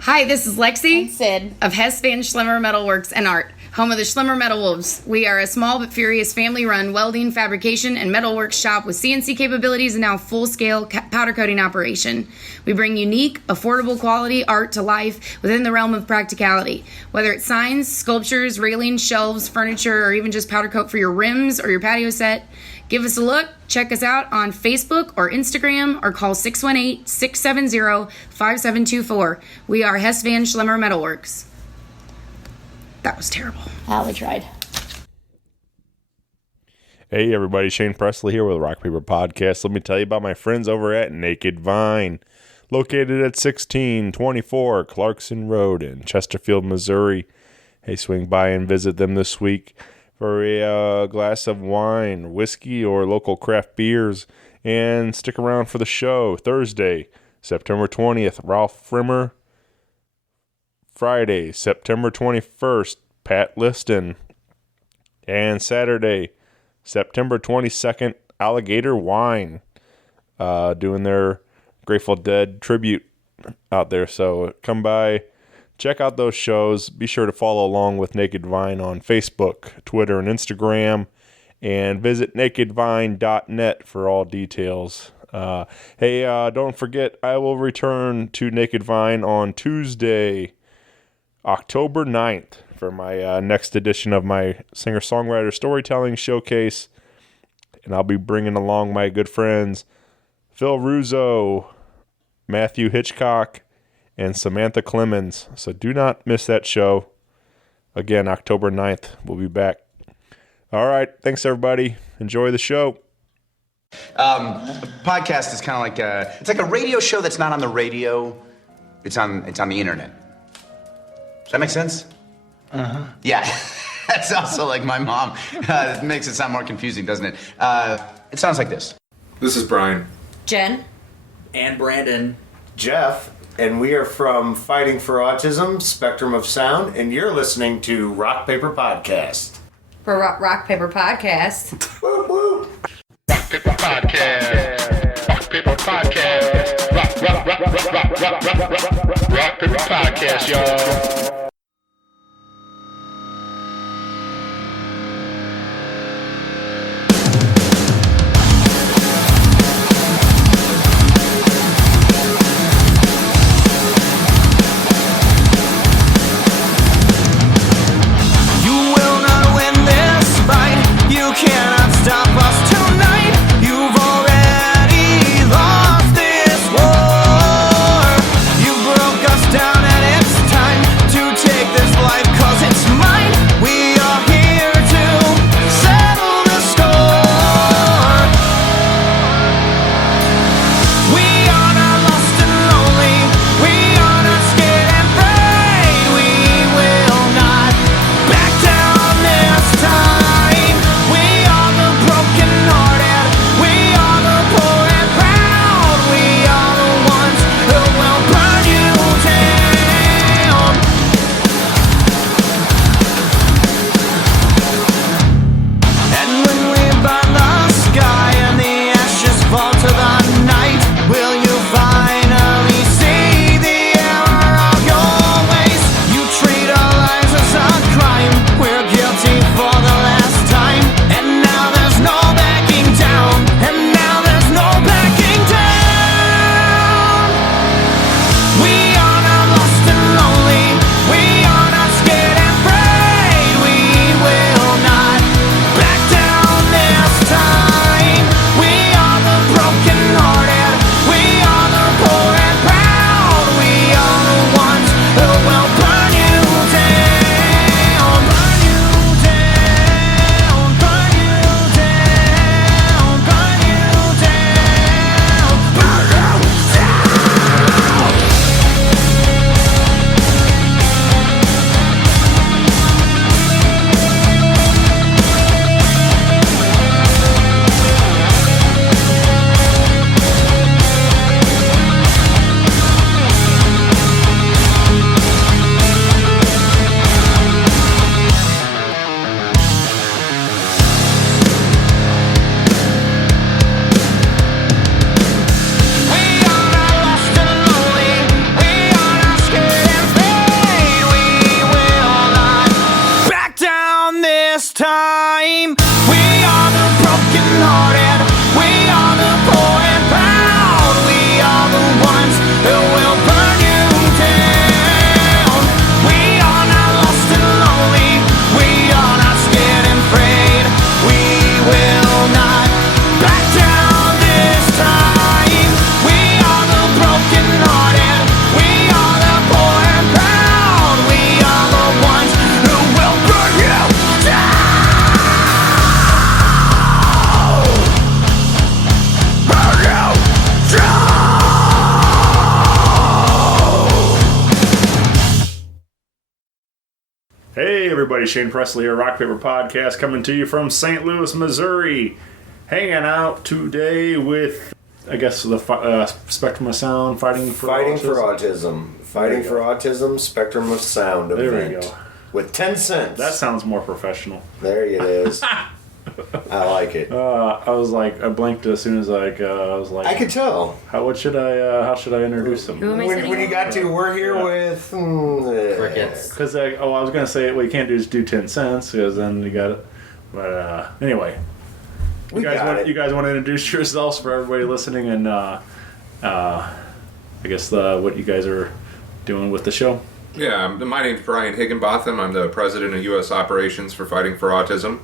Hi, this is Lexi and Sid of Hess Van Schlemmer Metalworks and Art, home of the Schlemmer Metal Wolves. We are a small but furious family-run welding, fabrication, and metalworks shop with CNC capabilities and now full-scale powder coating operation. We bring unique, affordable quality art to life within the realm of practicality. Whether it's signs, sculptures, railings, shelves, furniture, or even just powder coat for your rims or your patio set, give us a look, check us out on Facebook or Instagram, or call 618-670-5724. We are Hess Van Schlemmer Metalworks. That was terrible. We tried. Hey everybody, Shane Presley here with the Rock Paper Podcast. Let me tell you about my friends over at Naked Vine, located at 1624 Clarkson Road in Chesterfield, Missouri. Hey, swing by and visit them this week for a glass of wine, whiskey, or local craft beers, and stick around for the show. Thursday, September 20th, Ralph Frimmer. Friday, September 21st, Pat Liston. And Saturday, September 22nd, Alligator Wine, doing their Grateful Dead tribute out there. So come by, check out those shows. Be sure to follow along with Naked Vine on Facebook, Twitter, and Instagram, and visit nakedvine.net for all details. Hey, don't forget, I will return to Naked Vine on Tuesday, October 9th, for my next edition of my singer-songwriter storytelling showcase. And I'll be bringing along my good friends Phil Russo, Matthew Hitchcock, and Samantha Clemens. So do not miss that show. Again, October 9th, we'll be back. All right, thanks everybody. Enjoy the show. A podcast is kind of like it's like a radio show that's not on the radio. It's on the internet. Does that make sense? Uh-huh. Yeah. That's also like my mom. It makes it sound more confusing, doesn't it? It sounds like this. This is Brian. Jen. And Brandon. Jeff, and we are from Fighting For Autism, Spectrum of Sound, and you're listening to Rock Paper Podcast. For Rock Paper Podcast. Whoop, whoop. Rock Paper Podcast. Rock Paper Podcast. Rock Paper Podcast, y'all. Down and it's time to Hey everybody, Shane Presley here, Rock Paper Podcast, coming to you from St. Louis, Missouri. Hanging out today with, I guess, the Spectrum of Sound, Fighting for Autism. Fighting for Autism, Spectrum of Sound event. There we go. With Tencents. That sounds more professional. There it is. I like it. I was like, I blinked as soon as I was like, I could tell. how should I introduce them? Who am I When sitting you with? got to, we're here with... Crickets. Because I was gonna say, well, you can't just do 10 cents because then you got it. But anyway, you guys want to introduce yourselves for everybody listening, and I guess what you guys are doing with the show. Yeah, my name's Brian Higginbotham. I'm the president of U.S. operations for Fighting for Autism.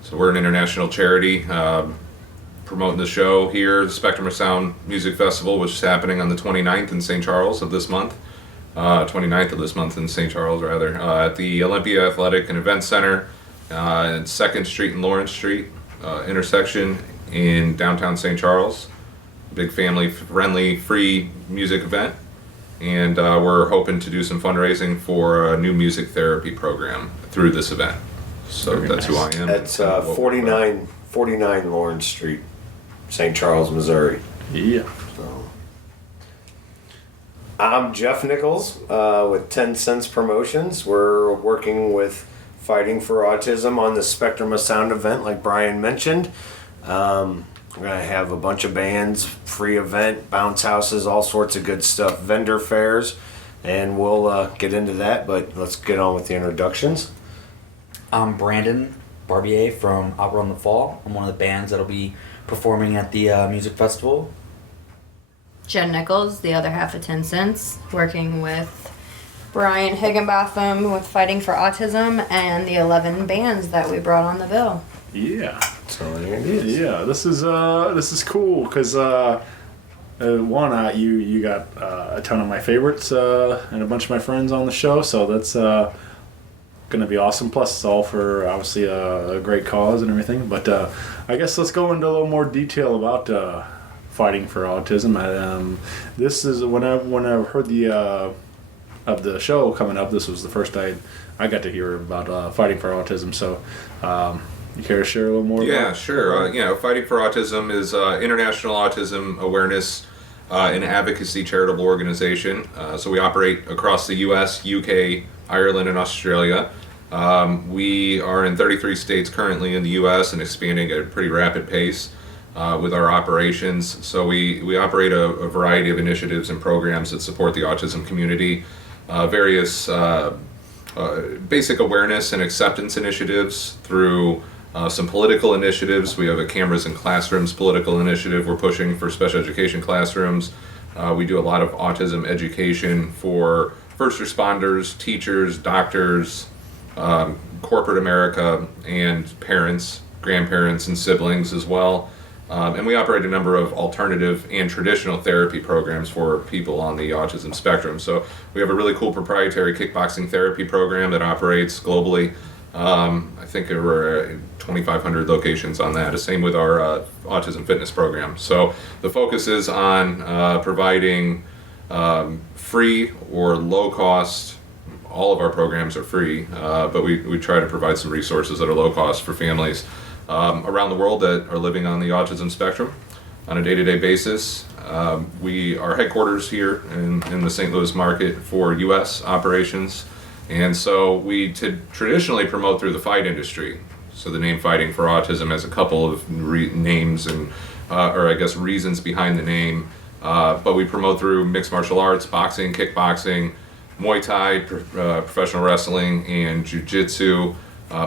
So we're an international charity promoting the show here, the Spectrum of Sound Music Festival, which is happening on the 29th in St.Charles of this month. 29th of this month in St. Charles, rather, at the Olympia Athletic and Event Center at 2nd Street and Lawrence Street intersection in downtown St. Charles. Big family-friendly, free music event. And we're hoping to do some fundraising for a new music therapy program through this event. So Very that's nice. who I am. That's 49 Lawrence Street, St. Charles, Missouri. Yeah. So, I'm Jeff Nichols with Tencents Promotions. We're working with Fighting for Autism on the Spectrum of Sound event, like Brian mentioned. We're going to have a bunch of bands, free event, bounce houses, all sorts of good stuff, vendor fairs, and we'll get into that, but let's get on with the introductions. I'm Brandon Barbier from Outrun The Fall. I'm one of the bands that'll be performing at the music festival. Jen Nichols, the other half of Tencents, working with Brian Higginbotham with Fighting for Autism and the 11 bands that we brought on the bill. Yeah. So there it is. Yeah, this is cool because you got a ton of my favorites and a bunch of my friends on the show, so that's gonna be awesome. Plus, it's all for obviously a great cause and everything. But I guess let's go into a little more detail about Fighting for Autism. This is when I heard of the show coming up. This was the first I got to hear about Fighting for Autism. So. You care to share a little more? Yeah, sure. Fighting for Autism is International Autism Awareness and Advocacy charitable organization. So we operate across the U.S., UK, Ireland, and Australia. We are in 33 states currently in the U.S. and expanding at a pretty rapid pace with our operations. So we operate a variety of initiatives and programs that support the autism community, various basic awareness and acceptance initiatives through some political initiatives. We have a Cameras in Classrooms political initiative we're pushing for special education classrooms. We do a lot of autism education for first responders, teachers, doctors, corporate America, and parents, grandparents, and siblings as well. And we operate a number of alternative and traditional therapy programs for people on the autism spectrum. So we have a really cool proprietary kickboxing therapy program that operates globally. I think there were 2,500 locations on that. The same with our autism fitness program. So the focus is on providing free or low cost. All of our programs are free, but we try to provide some resources that are low cost for families around the world that are living on the autism spectrum on a day-to-day basis. We are headquarters here in the St. Louis market for U.S. operations. And so we traditionally promote through the fight industry. So the name Fighting for Autism has a couple of names and, or I guess reasons behind the name. But we promote through mixed martial arts, boxing, kickboxing, Muay Thai, professional wrestling, and jiu-jitsu,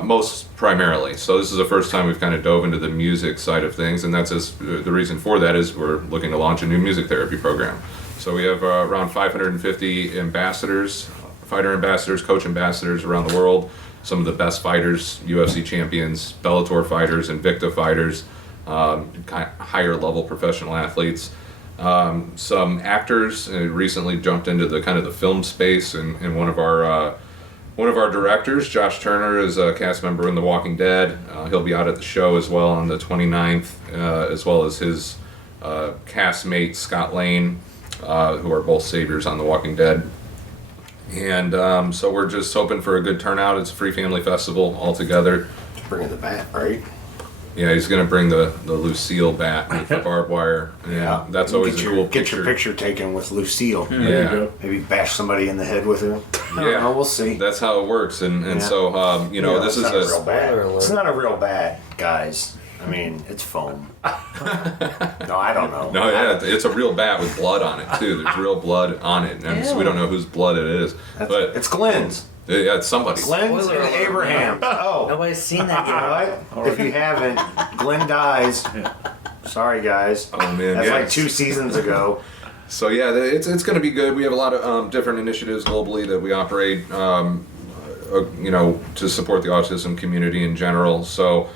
most primarily. So this is the first time we've kind of dove into the music side of things, and that's the reason for that is we're looking to launch a new music therapy program. So we have around 550 ambassadors, fighter ambassadors, coach ambassadors around the world. Some of the best fighters, UFC champions, Bellator fighters, Invicta fighters, higher level professional athletes. Some actors recently jumped into the kind of the film space, and one of our directors, Josh Turner, is a cast member in The Walking Dead. He'll be out at the show as well on the 29th, as well as his castmate Scott Lane, who are both saviors on The Walking Dead. And so we're just hoping for a good turnout. It's a free family festival altogether. Bringing the bat, right? Yeah, he's going to bring the Lucille bat with the barbed wire. Yeah, that's always a cool Get picture. your picture taken with Lucille. Yeah. Maybe bash somebody in the head with her. I don't know, we'll see. That's how it works. And Yeah. so, you know, Yeah, this it's is not a real bat. Spoiler alert. It's not a real bat, guys. I mean, it's foam. No, I don't know. No, yeah, it's a real bat with blood on it, too. There's real blood on it. And so we don't know whose blood it is. But It's Glenn's. yeah, it's somebody's. Glenn's Spoiler and alert. Abraham. Oh. Nobody's seen that You yet. know what? If you haven't, Glenn dies. Sorry, guys. Oh, man, That's yeah. like 2 seasons ago. So yeah, it's going to be good. We have a lot of different initiatives globally that we operate, you know, to support the autism community in general. So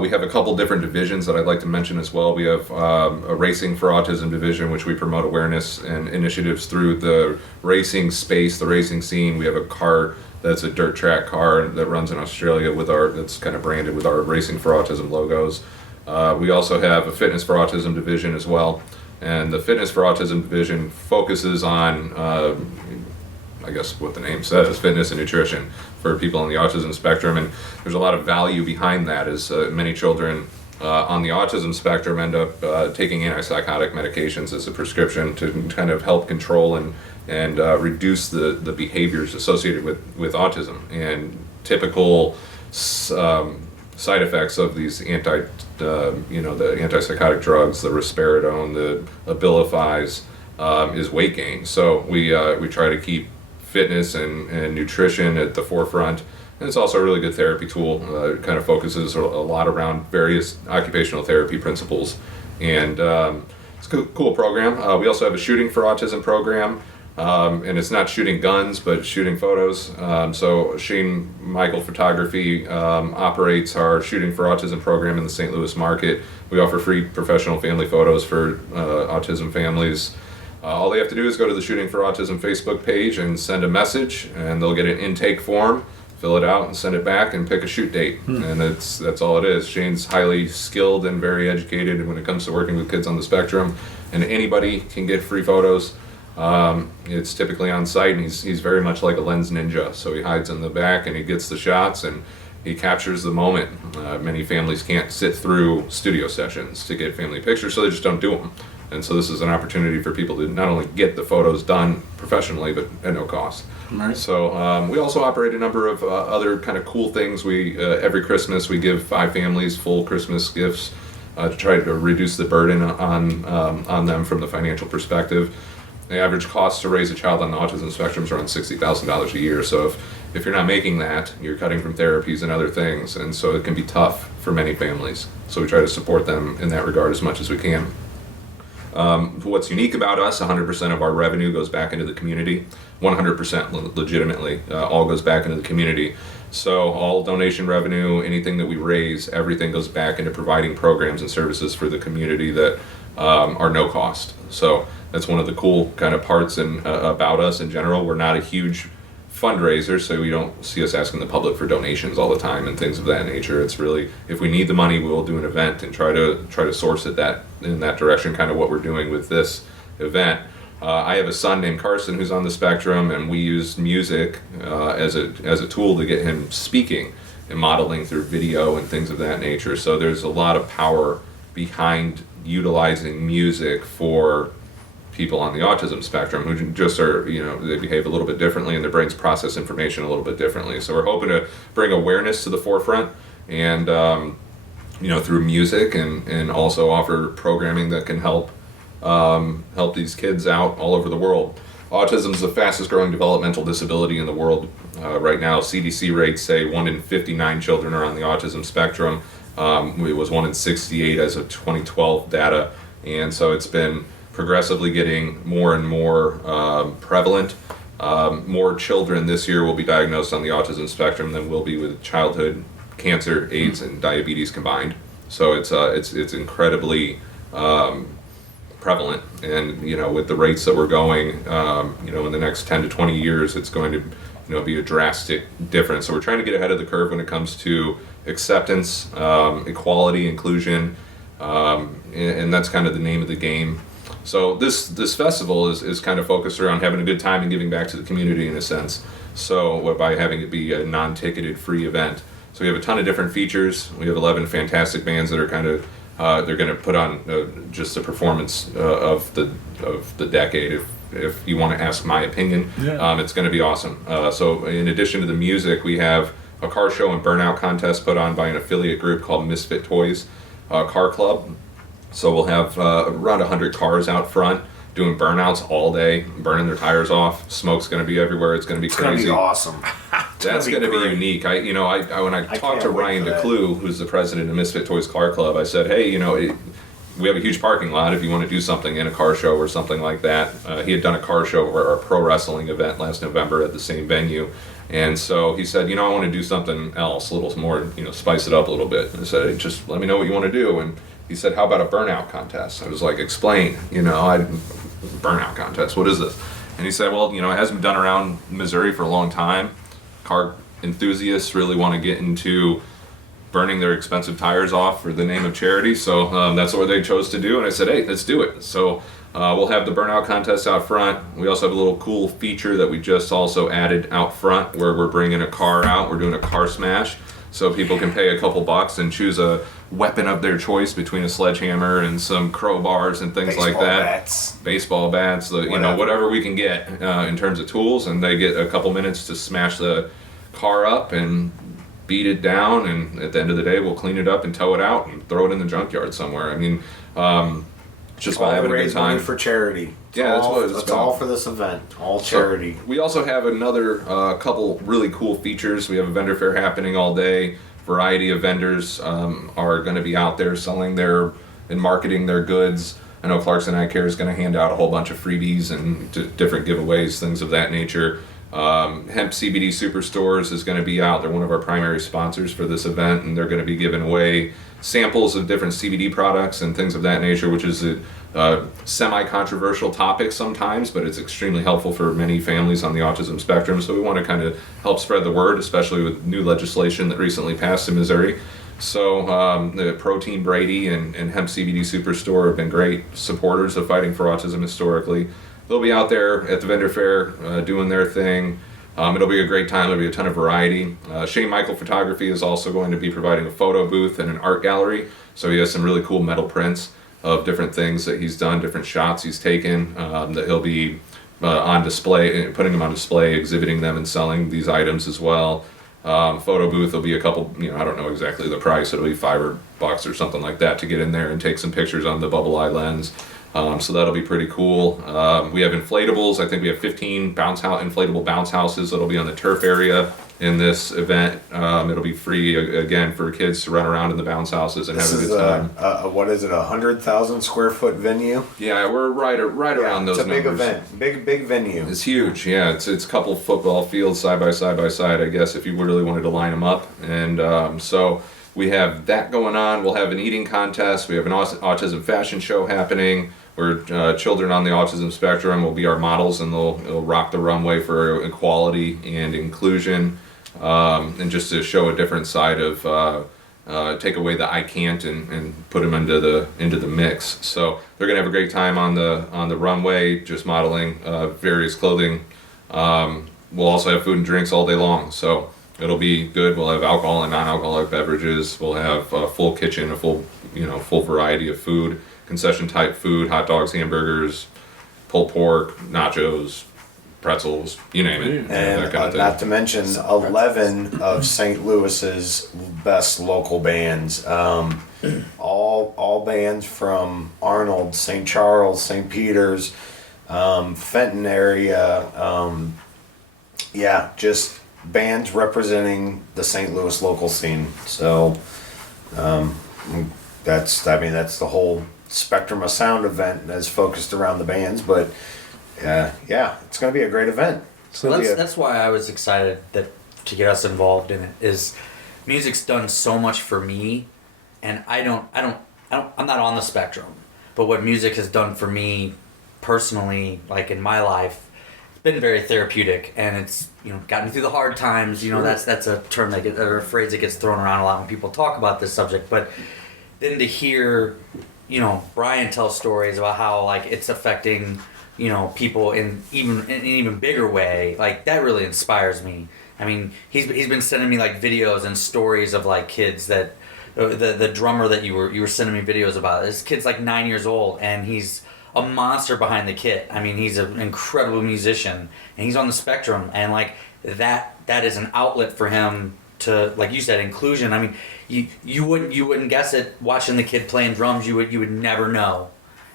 we have a couple different divisions that I'd like to mention as well. We have a Racing for Autism division, which we promote awareness and initiatives through the racing space, the racing scene. We have a car that's a dirt track car that runs in Australia that's kind of branded with our Racing for Autism logos. We also have a Fitness for Autism division as well. And the Fitness for Autism division focuses on, I guess what the name says, fitness and nutrition for people on the autism spectrum. And there's a lot of value behind that, as many children on the autism spectrum end up taking antipsychotic medications as a prescription to kind of help control and reduce the behaviors associated with autism. And typical side effects of these the antipsychotic drugs, the risperidone, the Abilifys, is weight gain. So we try to keep fitness and nutrition at the forefront. And it's also a really good therapy tool. It kind of focuses a lot around various occupational therapy principles. And it's a cool program. We also have a Shooting for Autism program. And it's not shooting guns, but shooting photos. So Shane Michael Photography operates our Shooting for Autism program in the St. Louis market. We offer free professional family photos for autism families. All they have to do is go to the Shooting for Autism Facebook page and send a message, and they'll get an intake form, fill it out, and send it back, and pick a shoot date. And that's all it is. Shane's highly skilled and very educated when it comes to working with kids on the spectrum, and anybody can get free photos. It's typically on site, and he's very much like a lens ninja. So he hides in the back and he gets the shots and he captures the moment. Many families can't sit through studio sessions to get family pictures, so they just don't do them. And so this is an opportunity for people to not only get the photos done professionally, but at no cost. Right. So we also operate a number of other kind of cool things. We every Christmas we give 5 families full Christmas gifts to try to reduce the burden on them from the financial perspective. The average cost to raise a child on the autism spectrum is around $60,000 a year. So if you're not making that, you're cutting from therapies and other things, and so it can be tough for many families. So we try to support them in that regard as much as we can. What's unique about us, 100% of our revenue goes back into the community, 100% legitimately, all goes back into the community. So all donation revenue, anything that we raise, everything goes back into providing programs and services for the community that are no cost. So that's one of the cool kind of parts about us in general. We're not a huge fundraiser, so we don't see us asking the public for donations all the time and things of that nature. It's really, if we need the money, we'll do an event and try to source it in that direction, kind of what we're doing with this event. I have a son named Carson who's on the spectrum, and we use music as a tool to get him speaking and modeling through video and things of that nature. So there's a lot of power behind utilizing music for people on the autism spectrum who just are, they behave a little bit differently and their brains process information a little bit differently. So we're hoping to bring awareness to the forefront and, through music and also offer programming that can help these kids out all over the world. Autism is the fastest growing developmental disability in the world. Right now, CDC rates say 1 in 59 children are on the autism spectrum. It was 1 in 68 as of 2012 data. And so it's been progressively getting more and more prevalent. More children this year will be diagnosed on the autism spectrum than will be with childhood cancer, AIDS, and diabetes combined. So it's incredibly prevalent, and with the rates that we're going, in the next 10 to 20 years, it's going to be a drastic difference. So we're trying to get ahead of the curve when it comes to acceptance, equality, inclusion, and that's kind of the name of the game. So this festival is kind of focused around having a good time and giving back to the community in a sense. So by having it be a non-ticketed free event. So we have a ton of different features. We have 11 fantastic bands that are kind of they're going to put on just a performance of the decade. If you want to ask my opinion, it's going to be awesome. So in addition to the music, we have a car show and burnout contest put on by an affiliate group called Misfit Toys Car Club. So we'll have around 100 cars out front doing burnouts all day, burning their tires off. Smoke's going to be everywhere. It's going to be crazy. It's going to be awesome. That's going to be unique. I when I talked to Ryan DeClue, who's the president of Misfit Toys Car Club, I said, hey, we have a huge parking lot if you want to do something in a car show or something like that. He had done a car show or a pro wrestling event last November at the same venue. And so he said, I want to do something else, a little more, spice it up a little bit. And I said, hey, just let me know what you want to do. And he said, how about a burnout contest? I was like, explain, burnout contest, what is this? And he said, well, it hasn't been done around Missouri for a long time. Car enthusiasts really want to get into burning their expensive tires off for the name of charity. So that's what they chose to do. And I said, hey, let's do it. So we'll have the burnout contest out front. We also have a little cool feature that we just also added out front where we're bringing a car out. We're doing a car smash. So people can pay a couple bucks and choose a weapon of their choice between a sledgehammer and some crowbars and things like that. Baseball bats, whatever we can get in terms of tools. And they get a couple minutes to smash the car up and beat it down. And at the end of the day, we'll clean it up and tow it out and throw it in the junkyard somewhere. I mean, just by having a good time. For charity. That's all for this event. All charity. So we also have another couple really cool features. We have a vendor fair happening all day. Variety of vendors are going to be out there selling and marketing their goods. I know Clarkson Eye Care is going to hand out a whole bunch of freebies and different giveaways, things of that nature. Hemp CBD Superstores is going to be out. They're one of our primary sponsors for this event, and they're going to be giving away samples of different CBD products and things of that nature, which is a semi-controversial topic sometimes, but it's extremely helpful for many families on the autism spectrum. So we want to kind of help spread the word, especially with new legislation that recently passed in Missouri. So the Protein Brady and Hemp CBD Superstore have been great supporters of Fighting for Autism historically. They'll be out there at the vendor fair doing their thing. It'll be a great time. There'll be a ton of variety. Shane Michael Photography is also going to be providing a photo booth and an art gallery. So he has some really cool metal prints of different things that he's done, different shots he's taken that he'll be on display, putting them on display, exhibiting them and selling these items as well. Photo booth will be a couple, I don't know exactly the price. It'll be $5 or something like that to get in there and take some pictures on the bubble eye lens. So that'll be pretty cool. We have inflatables. I think we have 15 inflatable bounce houses that'll be on the turf area in this event. It'll be free again for kids to run around in the bounce houses and have a good time. What is it? 100,000 square foot venue? Yeah, we're right around those numbers. It's a big event, big venue. It's huge. Yeah, it's a couple football fields side by side. I guess if you really wanted to line them up, and so we have that going on. We'll have an eating contest. We have an autism fashion show happening, where children on the autism spectrum will be our models, and they'll rock the runway for equality and inclusion, and just to show a different side of take away the I can't and put them into the mix. So they're gonna have a great time on the runway, just modeling various clothing. We'll also have food and drinks all day long, so it'll be good. We'll have alcohol and non-alcoholic beverages. We'll have a full kitchen, a full variety of food. Concession type food, hot dogs, hamburgers, pulled pork, nachos, pretzels, you name it. And that kind of thing. not to mention 11 of St. Louis's best local bands. All bands from Arnold, St. Charles, St. Peter's, Fenton area. Just bands representing the St. Louis local scene. So that's the whole spectrum of sound event that's focused around the bands, but it's going to be a great event. So that's why I was excited to get us involved in it. Is music's done so much for me, and I'm not on the spectrum, but what music has done for me personally, like in my life, it's been very therapeutic, and it's gotten me through the hard times. That's a term or a phrase that gets thrown around a lot when people talk about this subject, but then to hear Brian tells stories about how like it's affecting, people in an even bigger way. Like that really inspires me. I mean, he's been sending me like videos and stories of like kids that the drummer that you were sending me videos about. This kid's like 9 years old and he's a monster behind the kit. I mean, he's an incredible musician and he's on the spectrum, and like that is an outlet for him to, like you said, inclusion. I mean, you wouldn't guess it watching the kid playing drums. You would never know,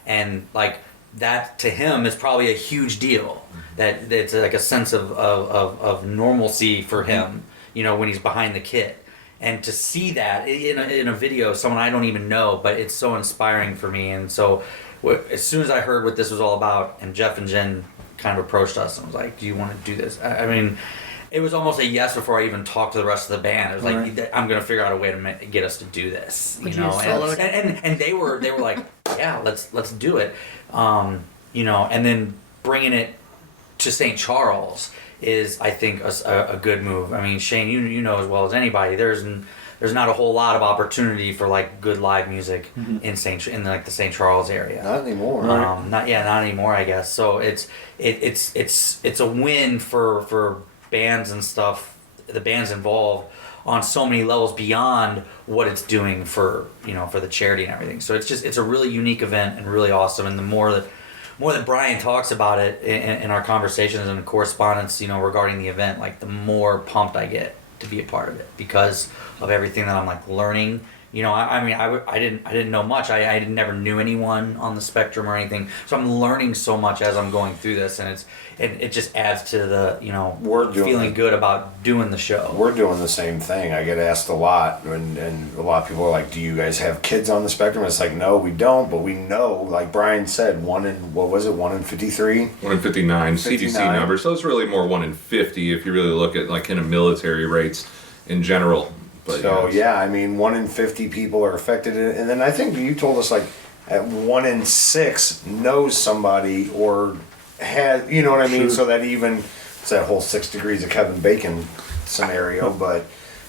and like that to him is probably a huge deal. That it's like a sense of normalcy for him, when he's behind the kit, and to see that in a video, someone I don't even know, but it's so inspiring for me. And so as soon as I heard what this was all about, and Jeff and Jen kind of approached us and was like, "Do you want to do this?" I mean, it was almost a yes before I even talked to the rest of the band. It was like, I'm going to figure out a way to get us to do this, and they were like, yeah, let's do it, and then bringing it to St. Charles is, I think, a good move. I mean, Shane, you know as well as anybody, there's not a whole lot of opportunity for like good live music in the St. Charles area. Not anymore. Not anymore, I guess. So it's a win for bands and stuff, the bands involved on so many levels beyond what it's doing for the charity and everything. So it's a really unique event and really awesome. And the more that Brian talks about it in our conversations and correspondence, regarding the event, like the more pumped I get to be a part of it because of everything that I'm like learning. I didn't know much. I never knew anyone on the spectrum or anything. So I'm learning so much as I'm going through this, and it just adds to the feeling good about doing the show. We're doing the same thing. I get asked a lot, and a lot of people are like, "Do you guys have kids on the spectrum?" It's like, no, we don't, but we know, like Brian said, 1 in 53? 1 in 59 CDC number. So it's really more 1 in 50 if you really look at like kind of military rates in general. But so I mean, 1 in 50 people are affected, and then I think you told us like at 1 in 6 knows somebody or has, you know what I mean? So that even it's that whole 6 degrees of Kevin Bacon scenario, but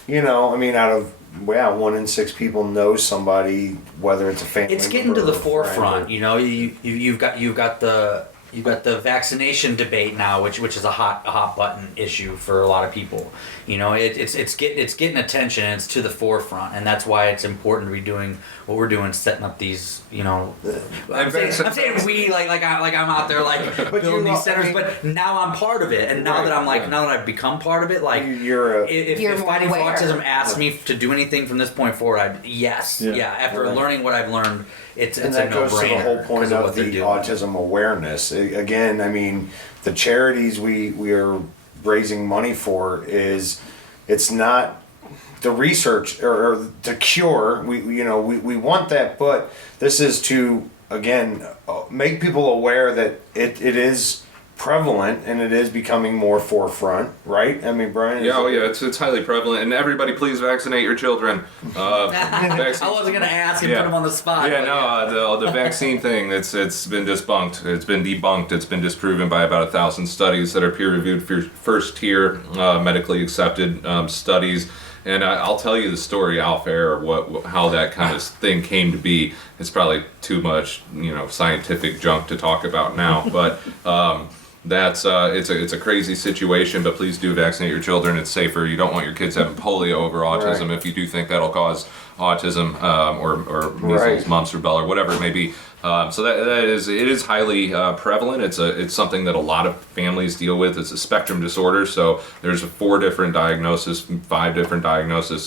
I mean, out of 1 in 6 people knows somebody, whether it's a family. It's getting to the forefront, You've got the vaccination debate now, which is a hot button issue for a lot of people. It's getting attention, and it's to the forefront, and that's why it's important to be doing what we're doing, setting up these. I'm saying we like I'm out there like building these centers, but now I'm part of it, and now that I've become part of it, like if Fighting For Autism asked me to do anything from this point forward, after learning what I've learned. It's a no-brainer. And that goes to the whole point of the autism awareness. Again, I mean, the charities we are raising money for it's not the research or to cure. We want that, but this is to again make people aware that it is prevalent and it is becoming more forefront, right? I mean, Brian. It's highly prevalent, and everybody, please vaccinate your children. I wasn't gonna ask and put them on the spot. The vaccine thing. It's been debunked. It's been debunked. It's been disproven by about 1,000 studies that are peer-reviewed, first tier, medically accepted studies. And I'll tell you the story off air, how that kind of thing came to be. It's probably too much, scientific junk to talk about now, but. It's a crazy situation, but please do vaccinate your children. It's safer. You don't want your kids having polio over autism if you do think that'll cause autism or measles, mumps, rubella, or whatever it may be. So it is highly prevalent. It's something that a lot of families deal with. It's a spectrum disorder. So there's 5 different diagnoses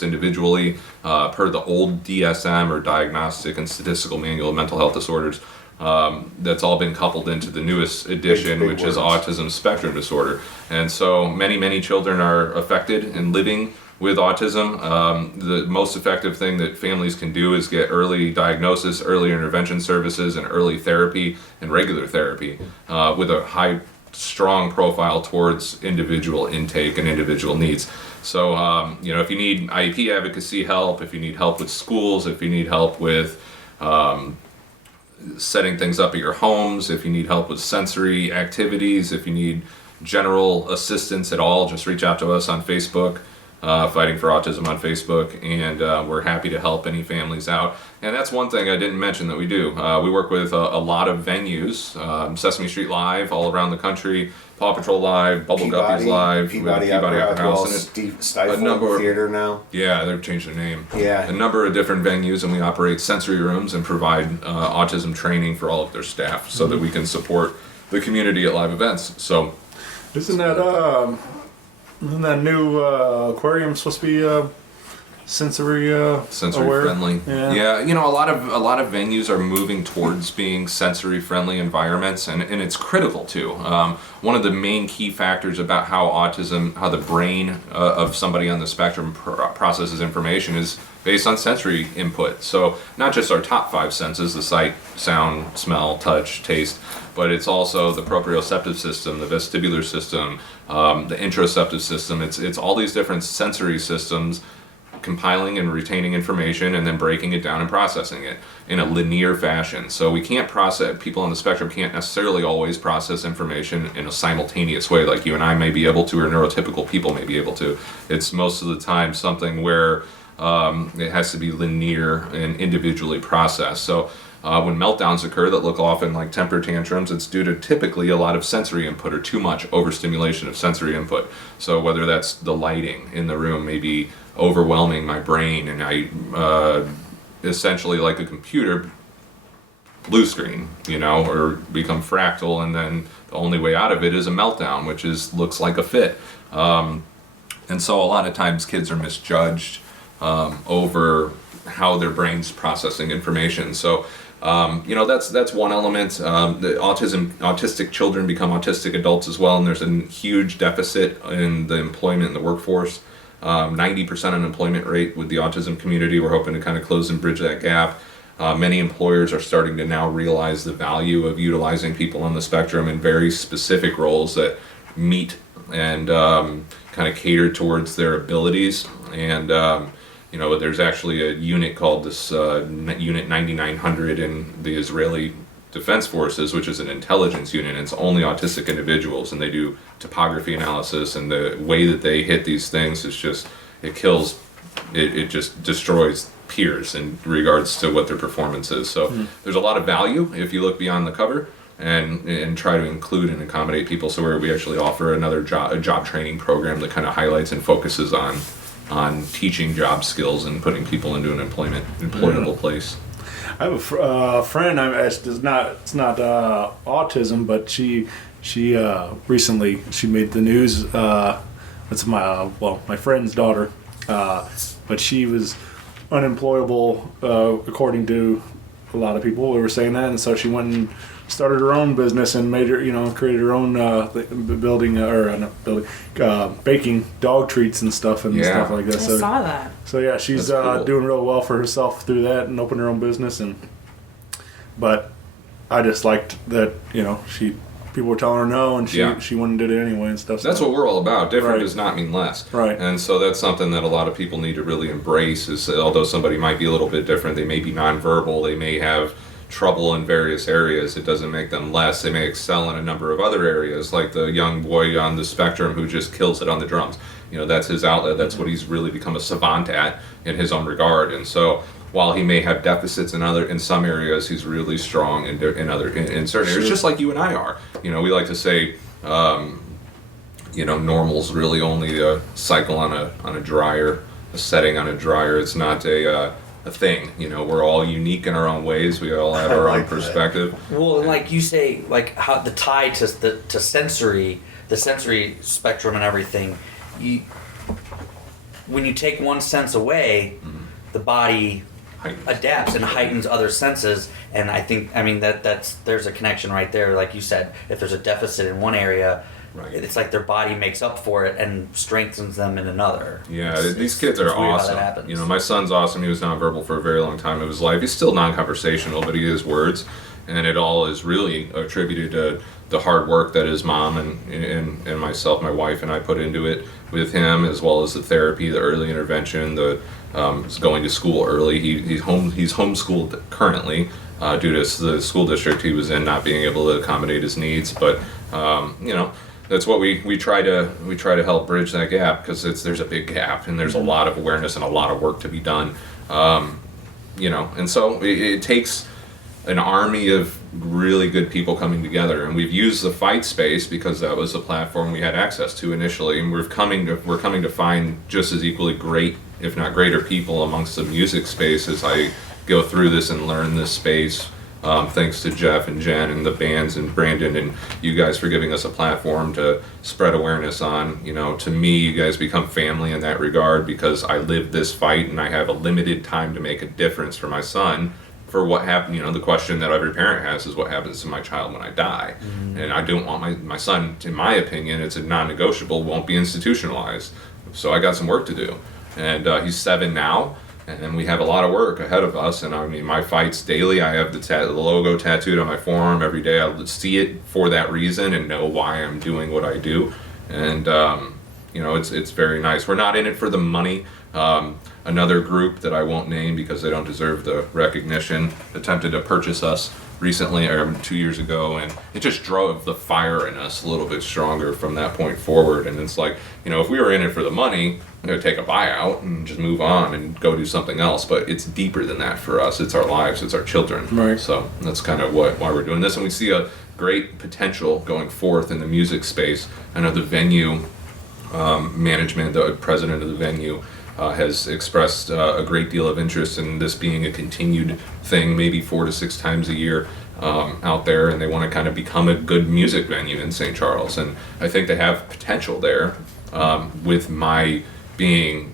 individually per the old DSM or Diagnostic and Statistical Manual of Mental Health Disorders. That's all been coupled into the newest edition, which is autism spectrum disorder. And so many children are affected and living with autism. The most effective thing that families can do is get early diagnosis, early intervention services, and early therapy and regular therapy with a high, strong profile towards individual intake and individual needs. So, if you need IEP advocacy help, if you need help with schools, if you need help with setting things up at your homes, if you need help with sensory activities, if you need general assistance at all, just reach out to us on Facebook. Fighting for Autism on Facebook, and we're happy to help any families out. And that's one thing I didn't mention that we do. We work with a lot of venues, Sesame Street Live all around the country, Paw Patrol Live, Bubble Guppies Live, Peabody Opera House, Stifle Theater now. Yeah, they've changed their name. Yeah. A number of different venues, and we operate sensory rooms and provide autism training for all of their staff so that we can support the community at live events. So, Isn't that new aquarium supposed to be sensory aware? friendly? Yeah. You know, a lot of venues are moving towards being sensory friendly environments, and it's critical too. One of the main key factors about how the brain of somebody on the spectrum processes information is based on sensory input. So not just our top 5 senses, the sight, sound, smell, touch, taste, but it's also the proprioceptive system, the vestibular system, the interoceptive system. It's all these different sensory systems compiling and retaining information and then breaking it down and processing it in a linear fashion. So we can't people on the spectrum can't necessarily always process information in a simultaneous way like you and I may be able to, or neurotypical people may be able to. It's most of the time something where it has to be linear and individually processed. So when meltdowns occur that look often like temper tantrums, it's due to typically a lot of sensory input or too much overstimulation of sensory input. So whether that's the lighting in the room may be overwhelming my brain, and I essentially, like a computer, blue screen, or become fractal, and then the only way out of it is a meltdown, which looks like a fit. And so a lot of times kids are misjudged over how their brain's processing information. So that's one element. The autistic children become autistic adults as well, and there's a huge deficit in the employment in the workforce. 90% unemployment rate with the autism community. We're hoping to kind of close and bridge that gap. Many employers are starting to now realize the value of utilizing people on the spectrum in very specific roles that meet and kind of cater towards their abilities. And there's actually a unit called this Unit 9900 in the Israeli Defense Forces, which is an intelligence unit, and it's only autistic individuals, and they do topography analysis, and the way that they hit these things is just, it just destroys peers in regards to what their performance is. So there's a lot of value if you look beyond the cover and try to include and accommodate people. So we actually offer a job training program that kind of highlights and focuses on teaching job skills and putting people into an employable place. I have a friend. It's not autism, but she recently made the news. It's my friend's daughter, but she was unemployable according to a lot of people who were saying that, and so she went and started her own business and made created her own baking dog treats and stuff and stuff like that. I saw that. So yeah, she's cool. doing real well for herself through that and opened her own business. But I just liked that people were telling her no, and she went and did it anyway and stuff. That's what we're all about. Different Right. does not mean less. Right. And so that's something that a lot of people need to really embrace. Is that although somebody might be a little bit different, they may be nonverbal, they may have trouble in various areas, it doesn't make them less. They may excel in a number of other areas, like the young boy on the spectrum who just kills it on the drums. That's his outlet. That's what he's really become a savant at in his own regard. And so while he may have deficits in some areas, he's really strong in certain areas, just like you and I are. We like to say normal's really only a cycle on a dryer, a setting on a dryer. It's not a thing. We're all unique in our own ways. We all have our own perspective. Well, like you say, like how the tie to sensory, the sensory spectrum and everything. When you take one sense away, the body adapts and heightens other senses, and there's a connection right there. Like you said, if there's a deficit in one area, right, it's like their body makes up for it and strengthens them in another. Yeah, these kids are awesome. My son's awesome. He was nonverbal for a very long time of his life. He's still non-conversational, but he has words, and it all is really attributed to the hard work that his mom and myself, my wife, and I put into it with him, as well as the therapy, the early intervention, the going to school early. He's homeschooled currently due to the school district he was in not being able to accommodate his needs. But that's what we try to help bridge that gap, because there's a big gap and there's a lot of awareness and a lot of work to be done. And so it takes an army of really good people coming together, and we've used the fight space because that was the platform we had access to initially, and we're coming to find just as equally great, if not greater, people amongst the music space as I go through this and learn this space. Thanks to Jeff and Jen and the bands and Brandon and you guys for giving us a platform to spread awareness on. To me, you guys become family in that regard, because I live this fight and I have a limited time to make a difference for my son. For what happened, the question that every parent has is what happens to my child when I die. And I don't want my son, in my opinion, it's a non-negotiable, won't be institutionalized. So I got some work to do. And he's 7 now. And we have a lot of work ahead of us. And I mean, my fights daily, I have the logo tattooed on my forearm every day. I see it for that reason and know why I'm doing what I do. And, it's very nice. We're not in it for the money. Another group that I won't name because they don't deserve the recognition attempted to purchase us recently, or 2 years ago, and it just drove the fire in us a little bit stronger from that point forward. And it's like, if we were in it for the money, I'm going to take a buyout and just move on and go do something else. But it's deeper than that for us. It's our lives. It's our children. Right. So that's kind of why we're doing this. And we see a great potential going forth in the music space. I know the venue management, the president of the venue, has expressed a great deal of interest in this being a continued thing, maybe 4 to 6 times a year out there, and they want to kind of become a good music venue in St. Charles. And I think they have potential there, with my being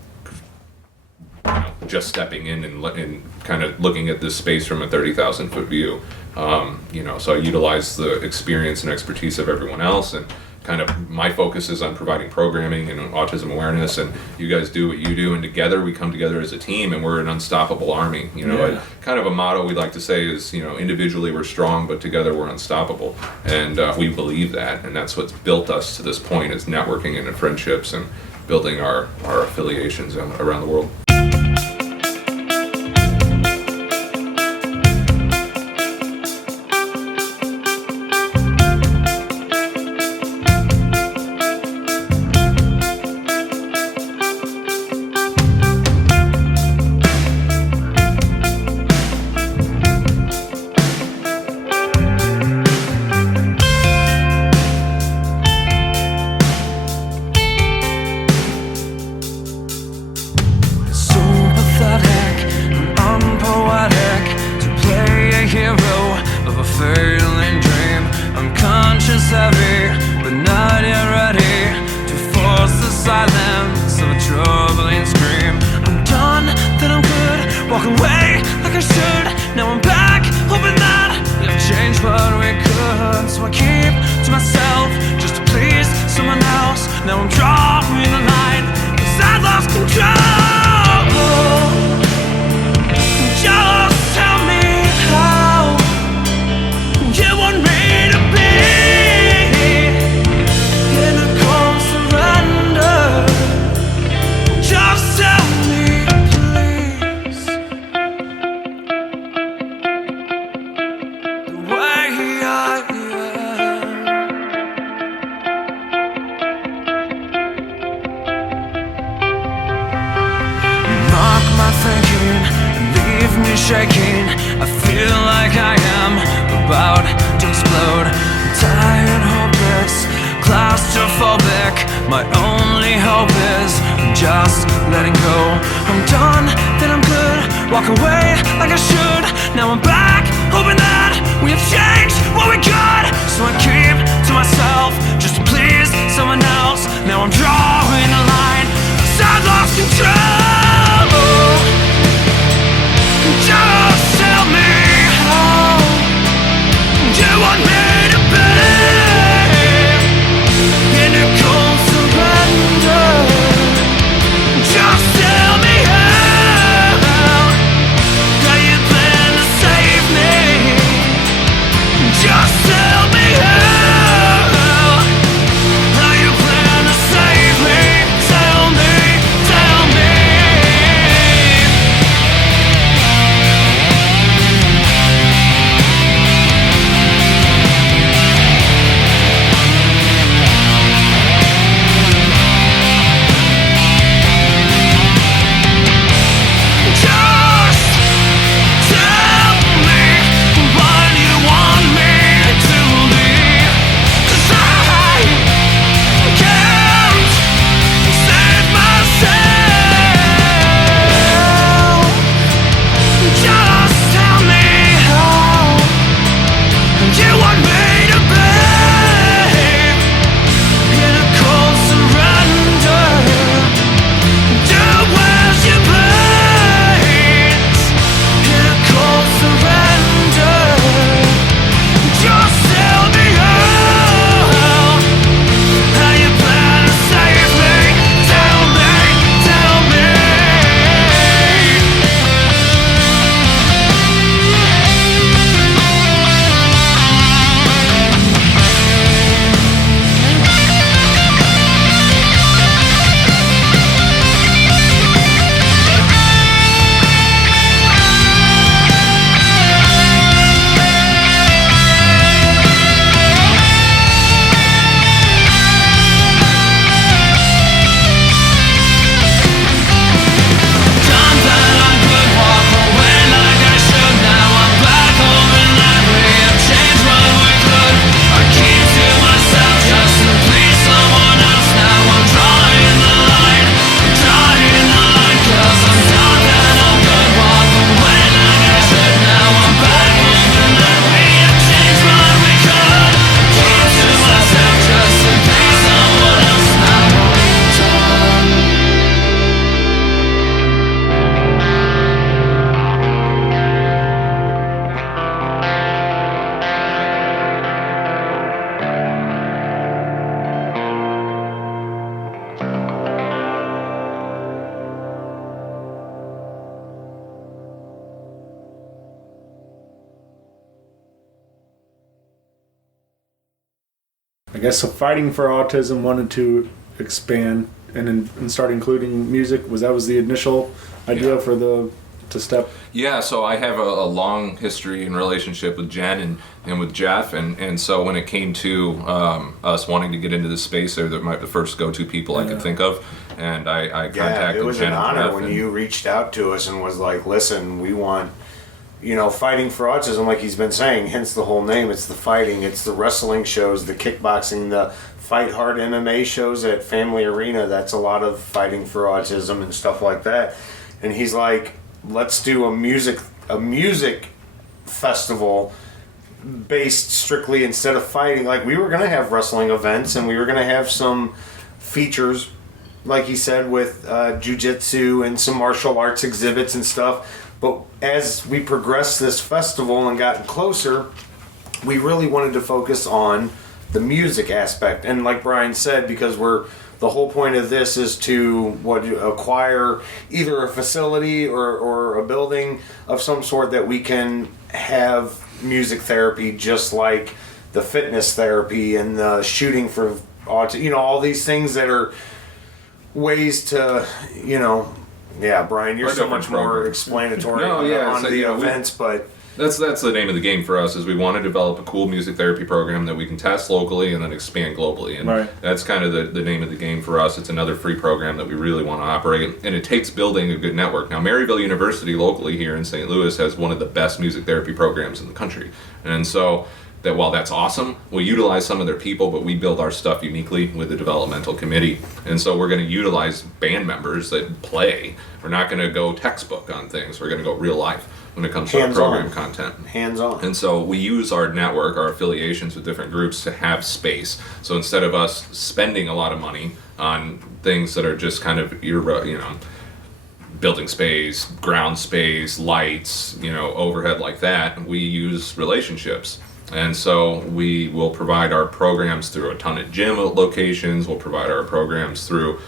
just stepping in and kind of looking at this space from a 30,000 foot view. So I utilize the experience and expertise of everyone else, and kind of my focus is on providing programming and autism awareness, and you guys do what you do, and together we come together as a team, and we're an unstoppable army. Kind of a motto we like to say is, individually we're strong, but together we're unstoppable. And we believe that, and that's what's built us to this point, is networking and friendships and building our affiliations around the world. shaking. I feel like I am about to explode. I'm tired, hopeless, claustrophobic. My only hope is just letting go. I'm done, then I'm good. Walk away like I should. Now I'm back, hoping that we have changed what we could. So I keep to myself just to please someone else. Now I'm drawing a line, 'cause I've lost control. Just tell me how you want me to be in a cold surrender. Just tell me how you plan to save me. Just tell me how you plan to save guess so Fighting for Autism wanted to expand and start including music. Was the initial idea for to step? Yeah, so I have a long history and relationship with Jen and with Jeff, and so when it came to us wanting to get into this space, they're the first go-to people I could think of, and I contacted it was Jen an and honor Jeff when you reached out to us and was like, listen, we want, Fighting for Autism, like he's been saying, hence the whole name. It's the fighting, it's the wrestling shows, the kickboxing, the Fight Hard MMA shows at Family Arena. That's a lot of Fighting for Autism and stuff like that. And he's like, let's do a music festival based strictly, instead of fighting. Like, we were going to have wrestling events and we were going to have some features, like he said, with jiu-jitsu and some martial arts exhibits and stuff. But as we progressed this festival and gotten closer, we really wanted to focus on the music aspect. And like Brian said, because the whole point of this is to acquire either a facility or a building of some sort that we can have music therapy, just like the fitness therapy and the shooting for autism, all these things that are ways to, Brian, you're so much more explanatory on the events, but that's the name of the game for us. Is we want to develop a cool music therapy program that we can test locally and then expand globally, and that's kind of the name of the game for us. It's another free program that we really want to operate, and it takes building a good network. Now, Maryville University locally here in St. Louis has one of the best music therapy programs in the country, and so that while that's awesome, we utilize some of their people, but we build our stuff uniquely with the developmental committee. And so we're going to utilize band members that play. We're not going to go textbook on things. We're going to go real life when it comes to our program content. Hands-on. And so we use our network, our affiliations with different groups to have space. So instead of us spending a lot of money on things that are just kind of, building space, ground space, lights, overhead like that, we use relationships. And so we will provide our programs through a ton of gym locations. We'll provide our programs through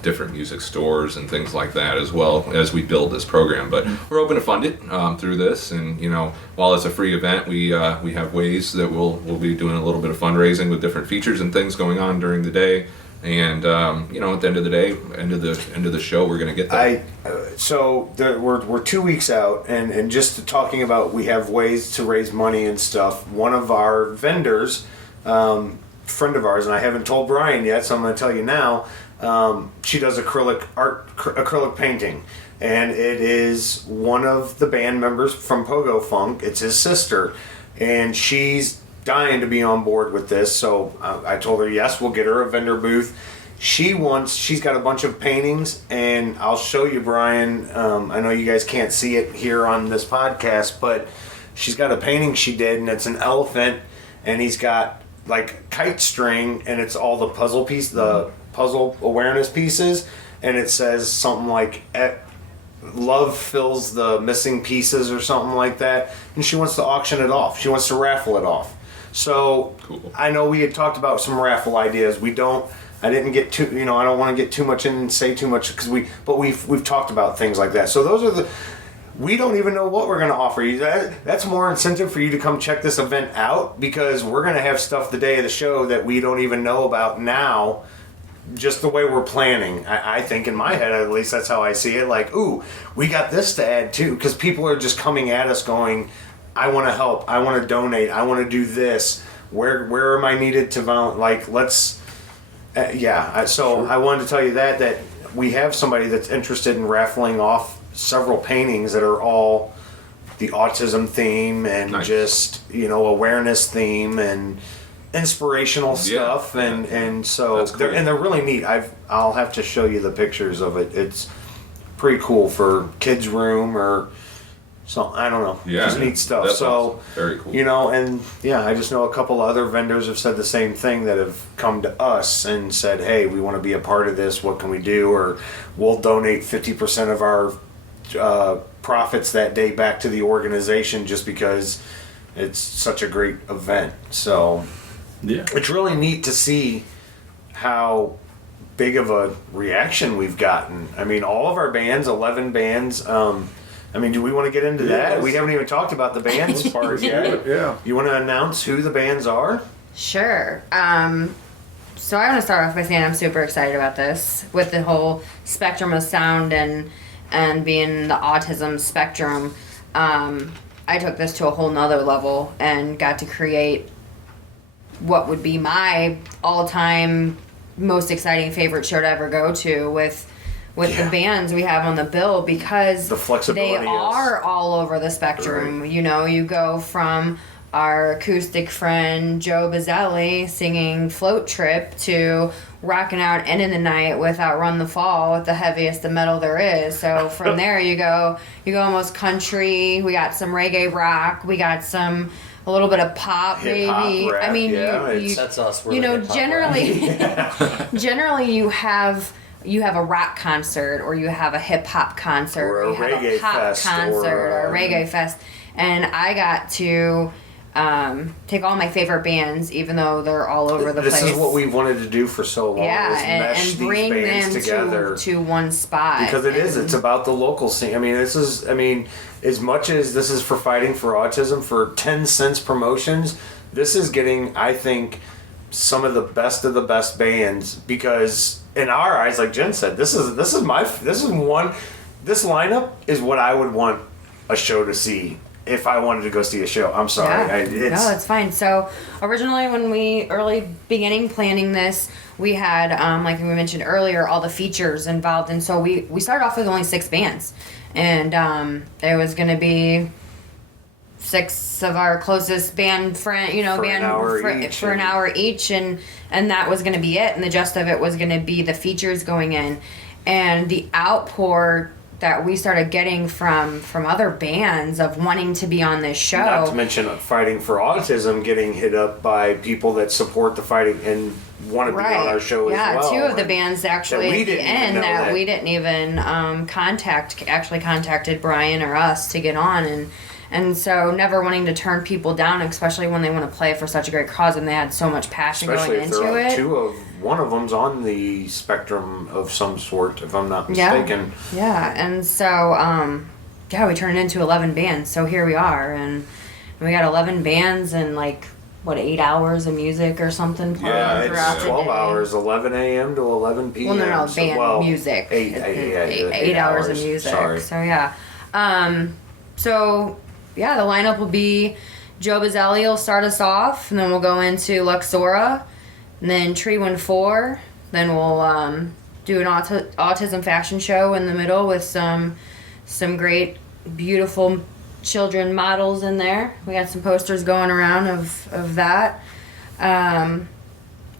different music stores and things like that, as well as we build this program. But we're open to fund it through this. And while it's a free event, we have ways that we'll be doing a little bit of fundraising with different features and things going on during the day. And at the end of the day, end of the show, we're going to get there. We're 2 weeks out, and just talking about, we have ways to raise money and stuff. One of our vendors, friend of ours, and I haven't told Brian yet, so I'm going to tell you now. She does acrylic painting, and it is one of the band members from Pogo Funk. It's his sister, and she's dying to be on board with this, so I told her yes, we'll get her a vendor booth. She's got a bunch of paintings, and I'll show you, Brian. I know you guys can't see it here on this podcast, but she's got a painting she did, and it's an elephant, and he's got like kite string, and it's all the puzzle awareness pieces, and it says something like love fills the missing pieces or something like that, and she wants to auction it off. She wants to raffle it off. So cool. I know we had talked about some raffle ideas. I didn't get too, I don't want to get too much in and say too much, because we've talked about things like that. So those are we don't even know what we're going to offer you. That's more incentive for you to come check this event out, because we're going to have stuff the day of the show that we don't even know about now, just the way we're planning. I think in my head, at least, that's how I see it. Like, ooh, we got this to add too, because people are just coming at us going, I want to help, I want to donate, I want to do this. Where am I needed to volunteer? Like, let's, So I wanted to tell you that we have somebody that's interested in raffling off several paintings that are all the autism theme and just, awareness theme and inspirational stuff. And so, cool. They're really neat. I'll have to show you the pictures of it. It's pretty cool for kids' room or so, I don't know. Yeah, just neat stuff. That's so awesome. Very cool. I just know a couple other vendors have said the same thing, that have come to us and said, hey, we want to be a part of this. What can we do? Or we'll donate 50% of our profits that day back to the organization, just because it's such a great event. So it's really neat to see how big of a reaction we've gotten. I mean, all of our bands, 11 bands, do we want to get into that? We haven't even talked about the bands part yet. Yeah. You want to announce who the bands are? Sure. So I want to start off by saying I'm super excited about this with the whole spectrum of sound and being the autism spectrum. I took this to a whole nother level and got to create what would be my all-time most exciting favorite show to ever go to with the bands we have on the bill, because The flexibility they are all over the spectrum. Right. You know, you go from our acoustic friend Joe Bizelli singing Float Trip to rocking out End of the Night with Outrun the Fall with the heaviest of metal there is. So from there you go almost country, we got some reggae rock, we got a little bit of pop, Hip-hop, maybe. rap, I mean, yeah, you That's us. We're you the know, hip-hop rap. generally you have a rock concert, or you have a hip hop concert, Or a you have reggae a pop fest, concert, or a or, reggae fest, and I got to take all my favorite bands, even though they're all over the place. This is what we've wanted to do for so long. yeah, is mesh and these bring bands them together. to one spot. Because it's about the local scene. I mean, as much as this is for Fighting for Autism, for 10 cents promotions, this is getting, I think, some of the best bands, because in our eyes, like Jen said, this lineup is what I would want a show to see if I wanted to go see a show. I'm sorry. No, that's fine. So originally, when we beginning planning this, we had, like we mentioned earlier, all the features involved, and so we started off with only 6 bands, and there was going to be 6 of our closest band friend, For an hour each, and that was going to be it, and the gist of it was going to be the features going in, and the outpour that we started getting from other bands of wanting to be on this show. Not to mention Fighting for Autism getting hit up by people that support the fighting and want to be on our show as well. Yeah, 2 of the bands actually at the end that we didn't even contacted Brian or us to get on, and so never wanting to turn people down, especially when they want to play for such a great cause and they had so much passion Especially going if into they're it. one of them's on the spectrum of some sort, if I'm not mistaken. Yeah, and so we turned it into 11 bands. So here we are, and we got 11 bands and 8 hours of music or something playing throughout it's the 12 day. hours, 11 a.m. to 11 p.m. Well, no, band music. 8 hours of music. Sorry. So yeah. The lineup will be Joe Bizelli will start us off, and then we'll go into Luxora, and then Tree 14. Then we'll do an autism fashion show in the middle with some great, beautiful children models in there. We got some posters going around of that.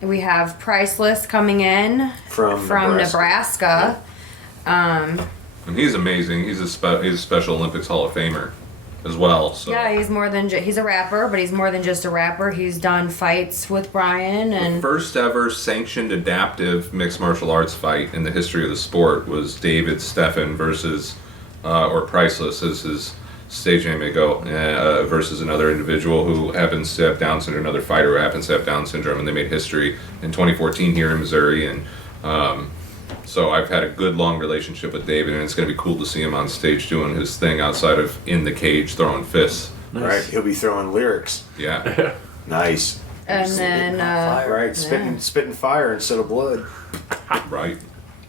We have Priceless coming in from Nebraska. And he's amazing. He's a Special Olympics Hall of Famer as well. So. Yeah, he's more than he's a rapper, but he's more than just a rapper. He's done fights with Brian, and the first ever sanctioned adaptive mixed martial arts fight in the history of the sport was David Steffen versus or Priceless, as his stage name may go, versus another individual who happens to have Down syndrome, another fighter who happens to have Down syndrome, and they made history in 2014 here in Missouri. And so I've had a good long relationship with David, and it's going to be cool to see him on stage doing his thing outside of in the cage throwing fists. Nice. Right, he'll be throwing lyrics. Yeah. Nice. And then spitting fire instead of blood. Right.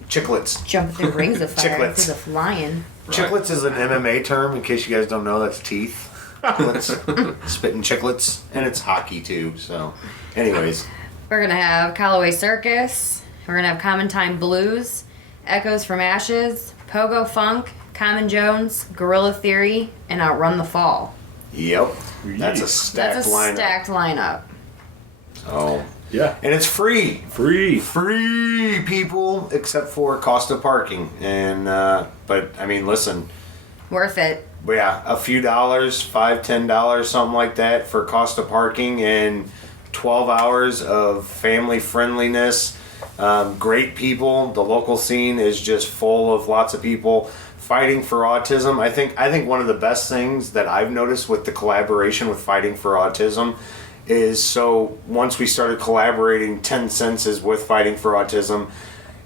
Chiclets. Jumping through rings of fire. Chiclets. He's a flying. Right. Chiclets is an MMA term, in case you guys don't know. That's teeth. Chiclets. Spitting chiclets, and it's hockey too. So, anyways, We're gonna have Calloway Circus. We're gonna have Common Time Blues, Echoes from Ashes, Pogo Funk, Common Jones, Guerrilla Theory, and Outrun the Fall. yep, that's a stacked lineup. Stacked lineup. Oh, Yeah. and it's free. Free. People, except for cost of parking. And but I mean, listen, Worth it. yeah, a few dollars, $5-10, something like that for cost of parking, and 12 hours of family friendliness. Great people. The local scene is just full of lots of people fighting for autism. I think one of the best things that I've noticed with the collaboration with Fighting for Autism is, so once we started collaborating, 10 Cents is with Fighting for Autism,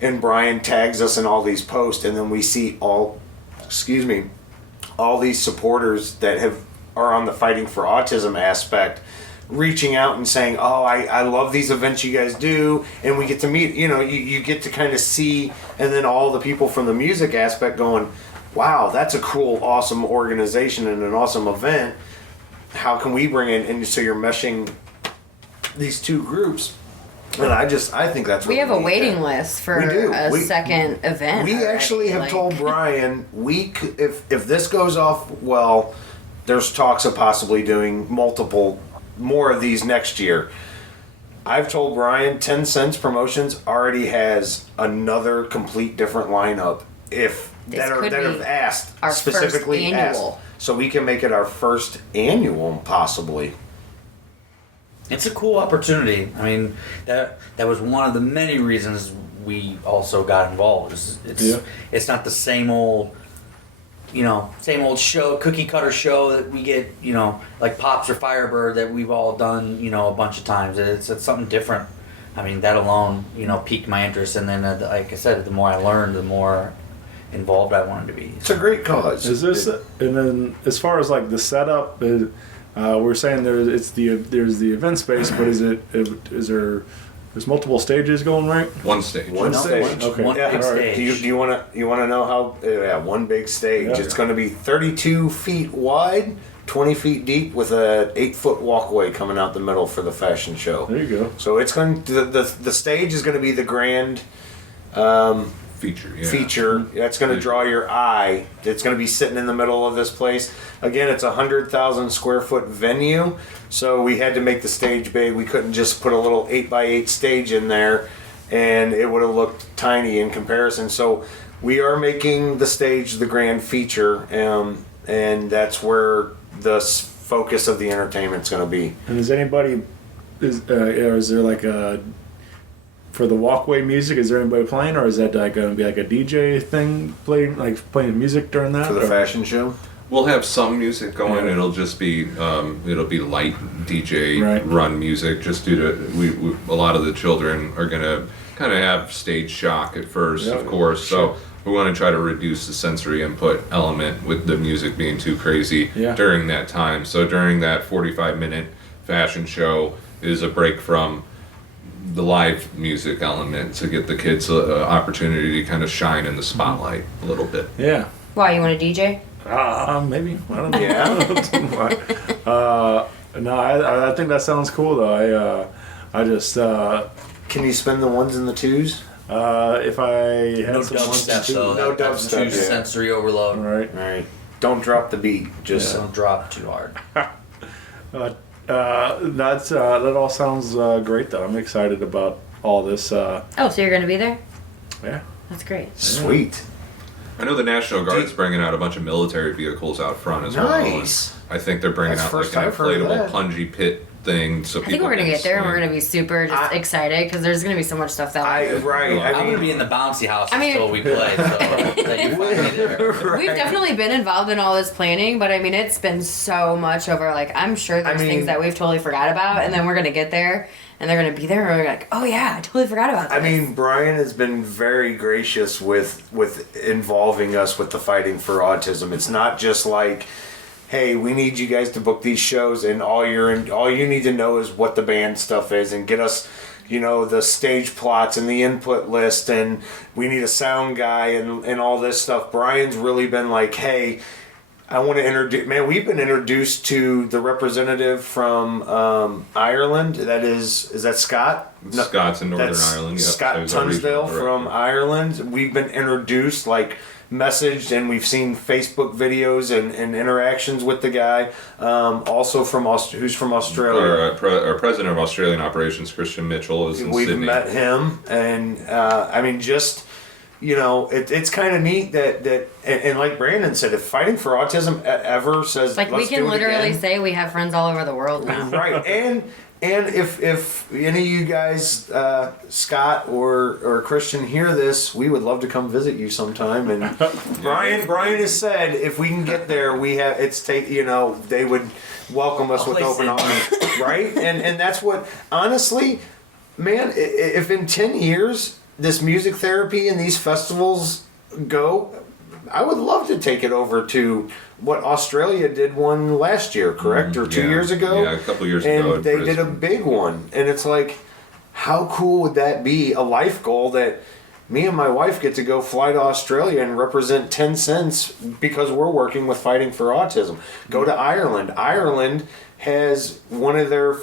and Brian tags us in all these posts, and then we see all these supporters that are on the Fighting for Autism aspect reaching out and saying, oh, I love these events you guys do, and we get to meet, you get to kind of see, and then all the people from the music aspect going, wow, that's a cool, awesome organization and an awesome event. How can we bring in, and so you're meshing these two groups. And I think that's we have a waiting list for a second event. We actually have told Brian if this goes off well, there's talks of possibly doing more of these next year. I've told Brian Tencents Promotions already has another complete different lineup that have asked specifically asked, so we can make it our first annual possibly. It's a cool opportunity. I mean, that was one of the many reasons we also got involved. It's not the same old show, cookie cutter show that we get, like Pops or Firebird that we've all done, a bunch of times. It's something different. I mean, that alone, piqued my interest. And then, like I said, the more I learned, the more involved I wanted to be. It's a great cause. Is this, and then as far as like the setup, we're saying there's the event space, but there's multiple stages going, right? One stage. One stage. Okay. One big stage. Do you want to know how? Yeah, one big stage. Yeah. It's going to be 32 feet wide, 20 feet deep, with a 8-foot walkway coming out the middle for the fashion show. There you go. So it's going the stage is going to be the grand feature. That's going to draw your eye. It's going to be sitting in the middle of this place. Again, it's a 100,000 square foot venue, so we had to make the stage big. We couldn't just put a little 8x8 stage in there, and it would have looked tiny in comparison. So we are making the stage the grand feature, and that's where the focus of the entertainment's going to be. And is there like a, for the walkway music, is there anybody playing, or is that like going to be like a DJ thing playing music during that? For the fashion show? We'll have some music going. It'll just be light DJ run music, just due to a lot of the children are going to kind of have stage shock at first, of course. Sure. So we want to try to reduce the sensory input element with the music being too crazy during that time. So during that 45-minute fashion show is a break from the live music element to get the kids an opportunity to kind of shine in the spotlight a little bit. Yeah. Why, you want a DJ? Maybe. I don't know. Yeah. No, I think that sounds cool though. I just can you spend the ones and the twos? If I had No some dubstep though. No dubstep. Too sensory overload. Right. Don't drop the beat. Just don't drop too hard. That all sounds great though. I'm excited about all this. So you're gonna be there? Yeah. That's great. Sweet. I know the National Guard's bringing out a bunch of military vehicles out front as well. Nice. I think they're bringing out like an inflatable plungy pit thing. So I think we're gonna get there and we're gonna be super excited because there's gonna be so much stuff that I'm gonna be in the bouncy house until we play. So that you find me there. We've definitely been involved in all this planning, but I mean it's been so much over. Like I'm sure there's things that we've totally forgot about, and then we're gonna get there. And they're going to be there, and we're like, oh yeah, I totally forgot about this. I mean, Brian has been very gracious with involving us with the Fighting for Autism. It's not just like, hey, we need you guys to book these shows, and all you need to know is what the band stuff is, and get us, the stage plots and the input list, and we need a sound guy and all this stuff. Brian's really been like, hey, I want to introduce. Man, we've been introduced to the representative from Ireland. Is that Scott? Scott's in Northern Ireland. Yep. Scott Tunsdale from Ireland. We've been introduced, messaged, and we've seen Facebook videos and interactions with the guy. Also who's from Australia. Our president of Australian operations, Christian Mitchell, is in Sydney. We've met him, and it's kind of neat that and like Brandon said, if Fighting for Autism ever says we can literally say we have friends all over the world now. Right, and if any of you guys, Scott or Christian, hear this, we would love to come visit you sometime. And Brian has said if we can get there, they would welcome us with open arms, right? And that's what, honestly, man, if in 10 years this music therapy and these festivals go, I would love to take it over to what Australia did one last year, correct? Or 2 years ago? Yeah, a couple years and ago. And they did a big one. And it's like, how cool would that be? A life goal that me and my wife get to go fly to Australia and represent Tencents because we're working with Fighting for Autism. Go to Ireland. Ireland has one of their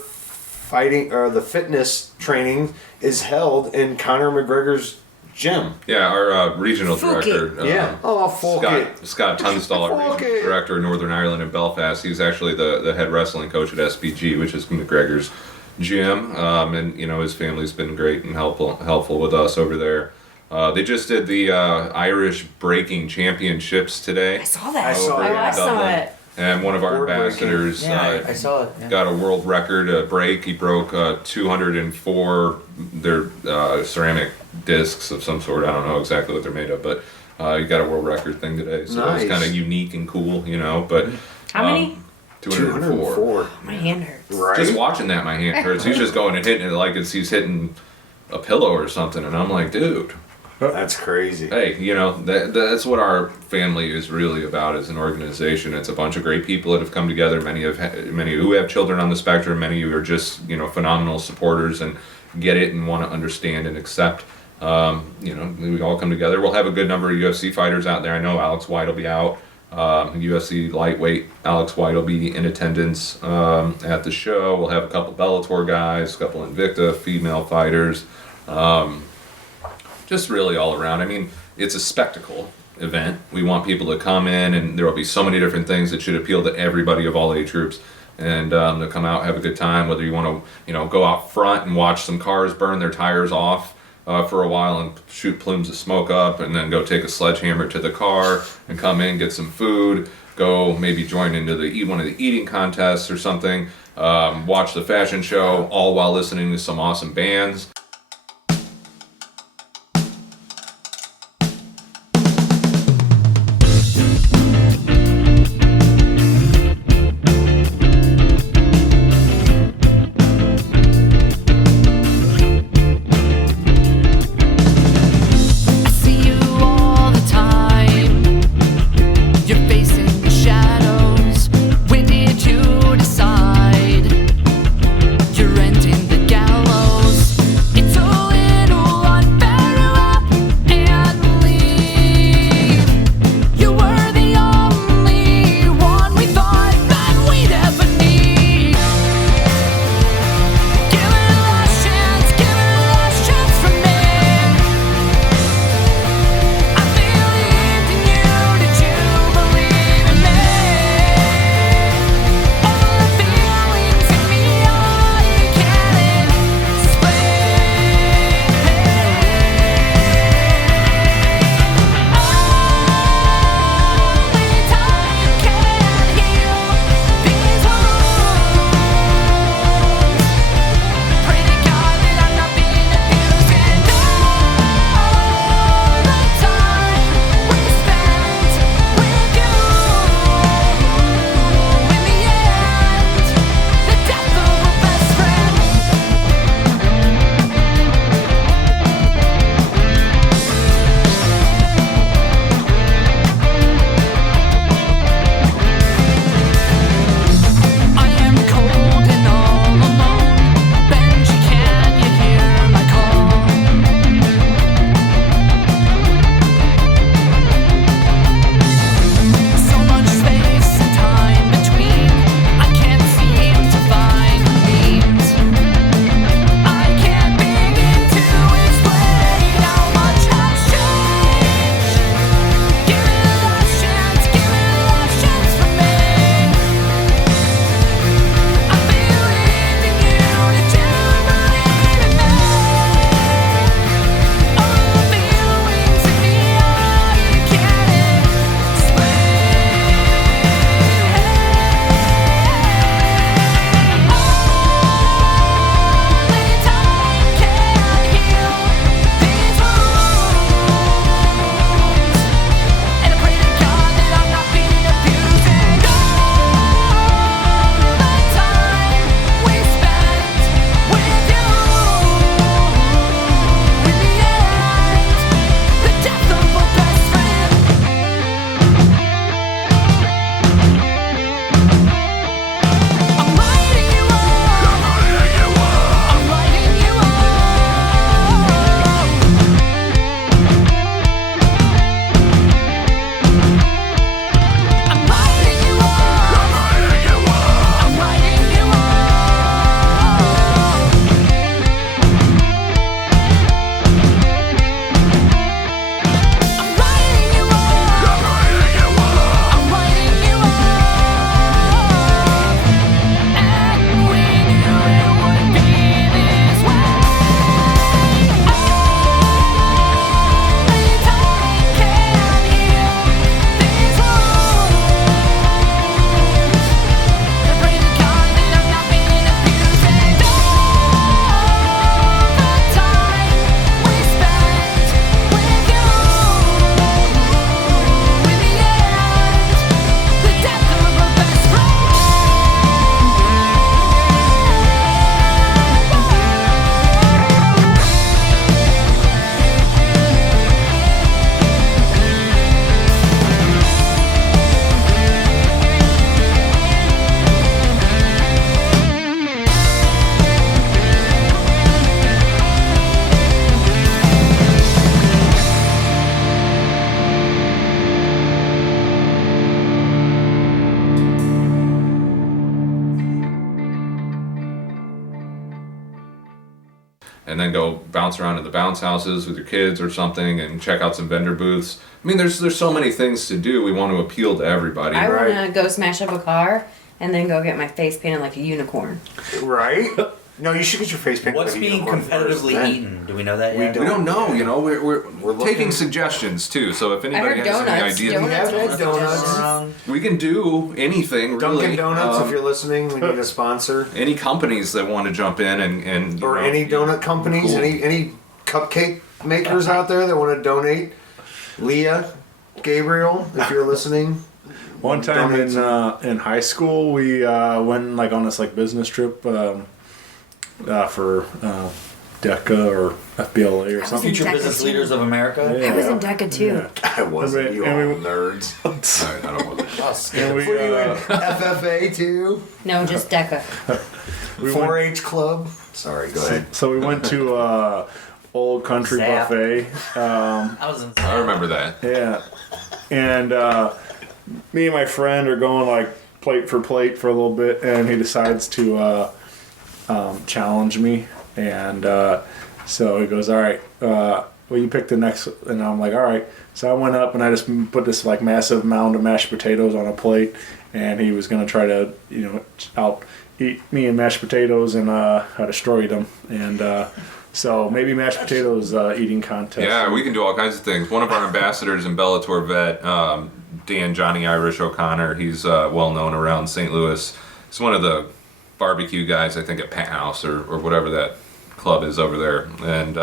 the fitness training is held in Conor McGregor's gym. Yeah, our regional director. Scott Tunstall, our regional director in Northern Ireland in Belfast. He's actually the head wrestling coach at SBG, which is McGregor's gym. And his family's been great and helpful with us over there. They just did the Irish Breaking Championships today. I saw that. I watched some of it. And one of our ambassadors I saw it. Yeah. got a world record break. He broke 204 ceramic discs of some sort. I don't know exactly what they're made of, but he got a world record thing today. So nice. It's kind of unique and cool, But how many? 204. My hand hurts. Right? Just watching that, my hand hurts. He's just going and hitting it like he's hitting a pillow or something, and I'm like, dude. That's crazy. Hey, that's what our family is really about as an organization. It's a bunch of great people that have come together. Many who have children on the spectrum. Many who are just phenomenal supporters and get it and want to understand and accept. We all come together. We'll have a good number of UFC fighters out there. I know Alex White will be out. UFC lightweight Alex White will be in attendance at the show. We'll have a couple Bellator guys, a couple Invicta female fighters. Just really all around. I mean, it's a spectacle event. We want people to come in, and there will be so many different things that should appeal to everybody of all age groups. And to come out, have a good time. Whether you want to, go out front and watch some cars burn their tires off for a while and shoot plumes of smoke up, and then go take a sledgehammer to the car and come in, get some food, go maybe join into one of the eating contests or something. Watch the fashion show, all while listening to some awesome bands. You're ending the gallows. and then go bounce around at the bounce houses with your kids or something and check out some vendor booths. I mean, there's so many things to do. We want to appeal to everybody. I want to go smash up a car and then go get my face painted like a unicorn. Right? No, you should get your face painted. What's like a being unicorn first, competitively then. eaten? Do we know that yet? We don't know, you know. We're looking- taking suggestions too. So if anybody heard has any donuts. ideas, We have had Donuts. donuts. we can do anything. Really. Dunkin' Donuts, if you're listening, we need a sponsor. Any companies that want to jump in and you Or know, any donut companies, Cool. any cupcake makers out there that want to donate. Leah, Gabriel, if you're listening. One time in high school, we went like on this like business trip for DECA or FBLA or something. Future Deca Business too. Leaders of America. I was in DECA too. Yeah. I wasn't, And you we- all and we- nerds. I don't want to. And we, Were you in FFA too? No, just DECA. we went, 4-H club? Sorry, go ahead. so we went to Old Country Zap. Buffet. I was in. I remember that. Yeah, and me and my friend are going like plate for a little bit, and he decides to challenge me, and so he goes, "All right, well, you pick the next," and I'm like, "All right." So I went up and I just put this like massive mound of mashed potatoes on a plate, and he was gonna try to out eat me and mashed potatoes, and I destroyed him, and. So maybe mashed potatoes eating contest. Yeah, we can do all kinds of things. One of our ambassadors in Bellator Vet, Dan Johnny Irish O'Connor, he's well known around St. Louis. He's one of the barbecue guys, I think, at Pat House or whatever that club is over there. And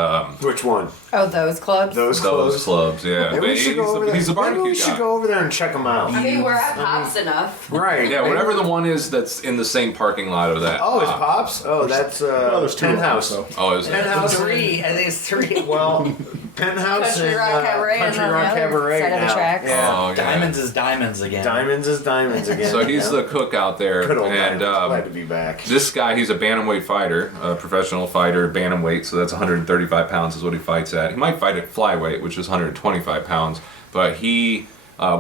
Which one? Oh, those clubs? Those those clubs, yeah. Maybe we But should go over there. he's a Maybe barbecue we should guy. go over there and check them out. I mean, we're at Pops enough. Right. Yeah, whatever the one is that's in the same parking lot of that. Oh, it's Pops? Oh, that's there's two of them, Penthouse. so. Oh, is it? Penthouse. Three. I think it's three. Well, Penthouse Country and Rock Cabaret Country on the Rock other Cabaret side of the now. tracks. Yeah. Oh, yeah. Diamonds is diamonds again. Diamonds is diamonds again. So he's the cook out there. Good old and Diamonds. Glad to be back. this guy, he's a bantamweight fighter, a professional fighter, bantamweight, so that's 135 pounds is what he fights at. He might fight at flyweight, which is 125 pounds, but we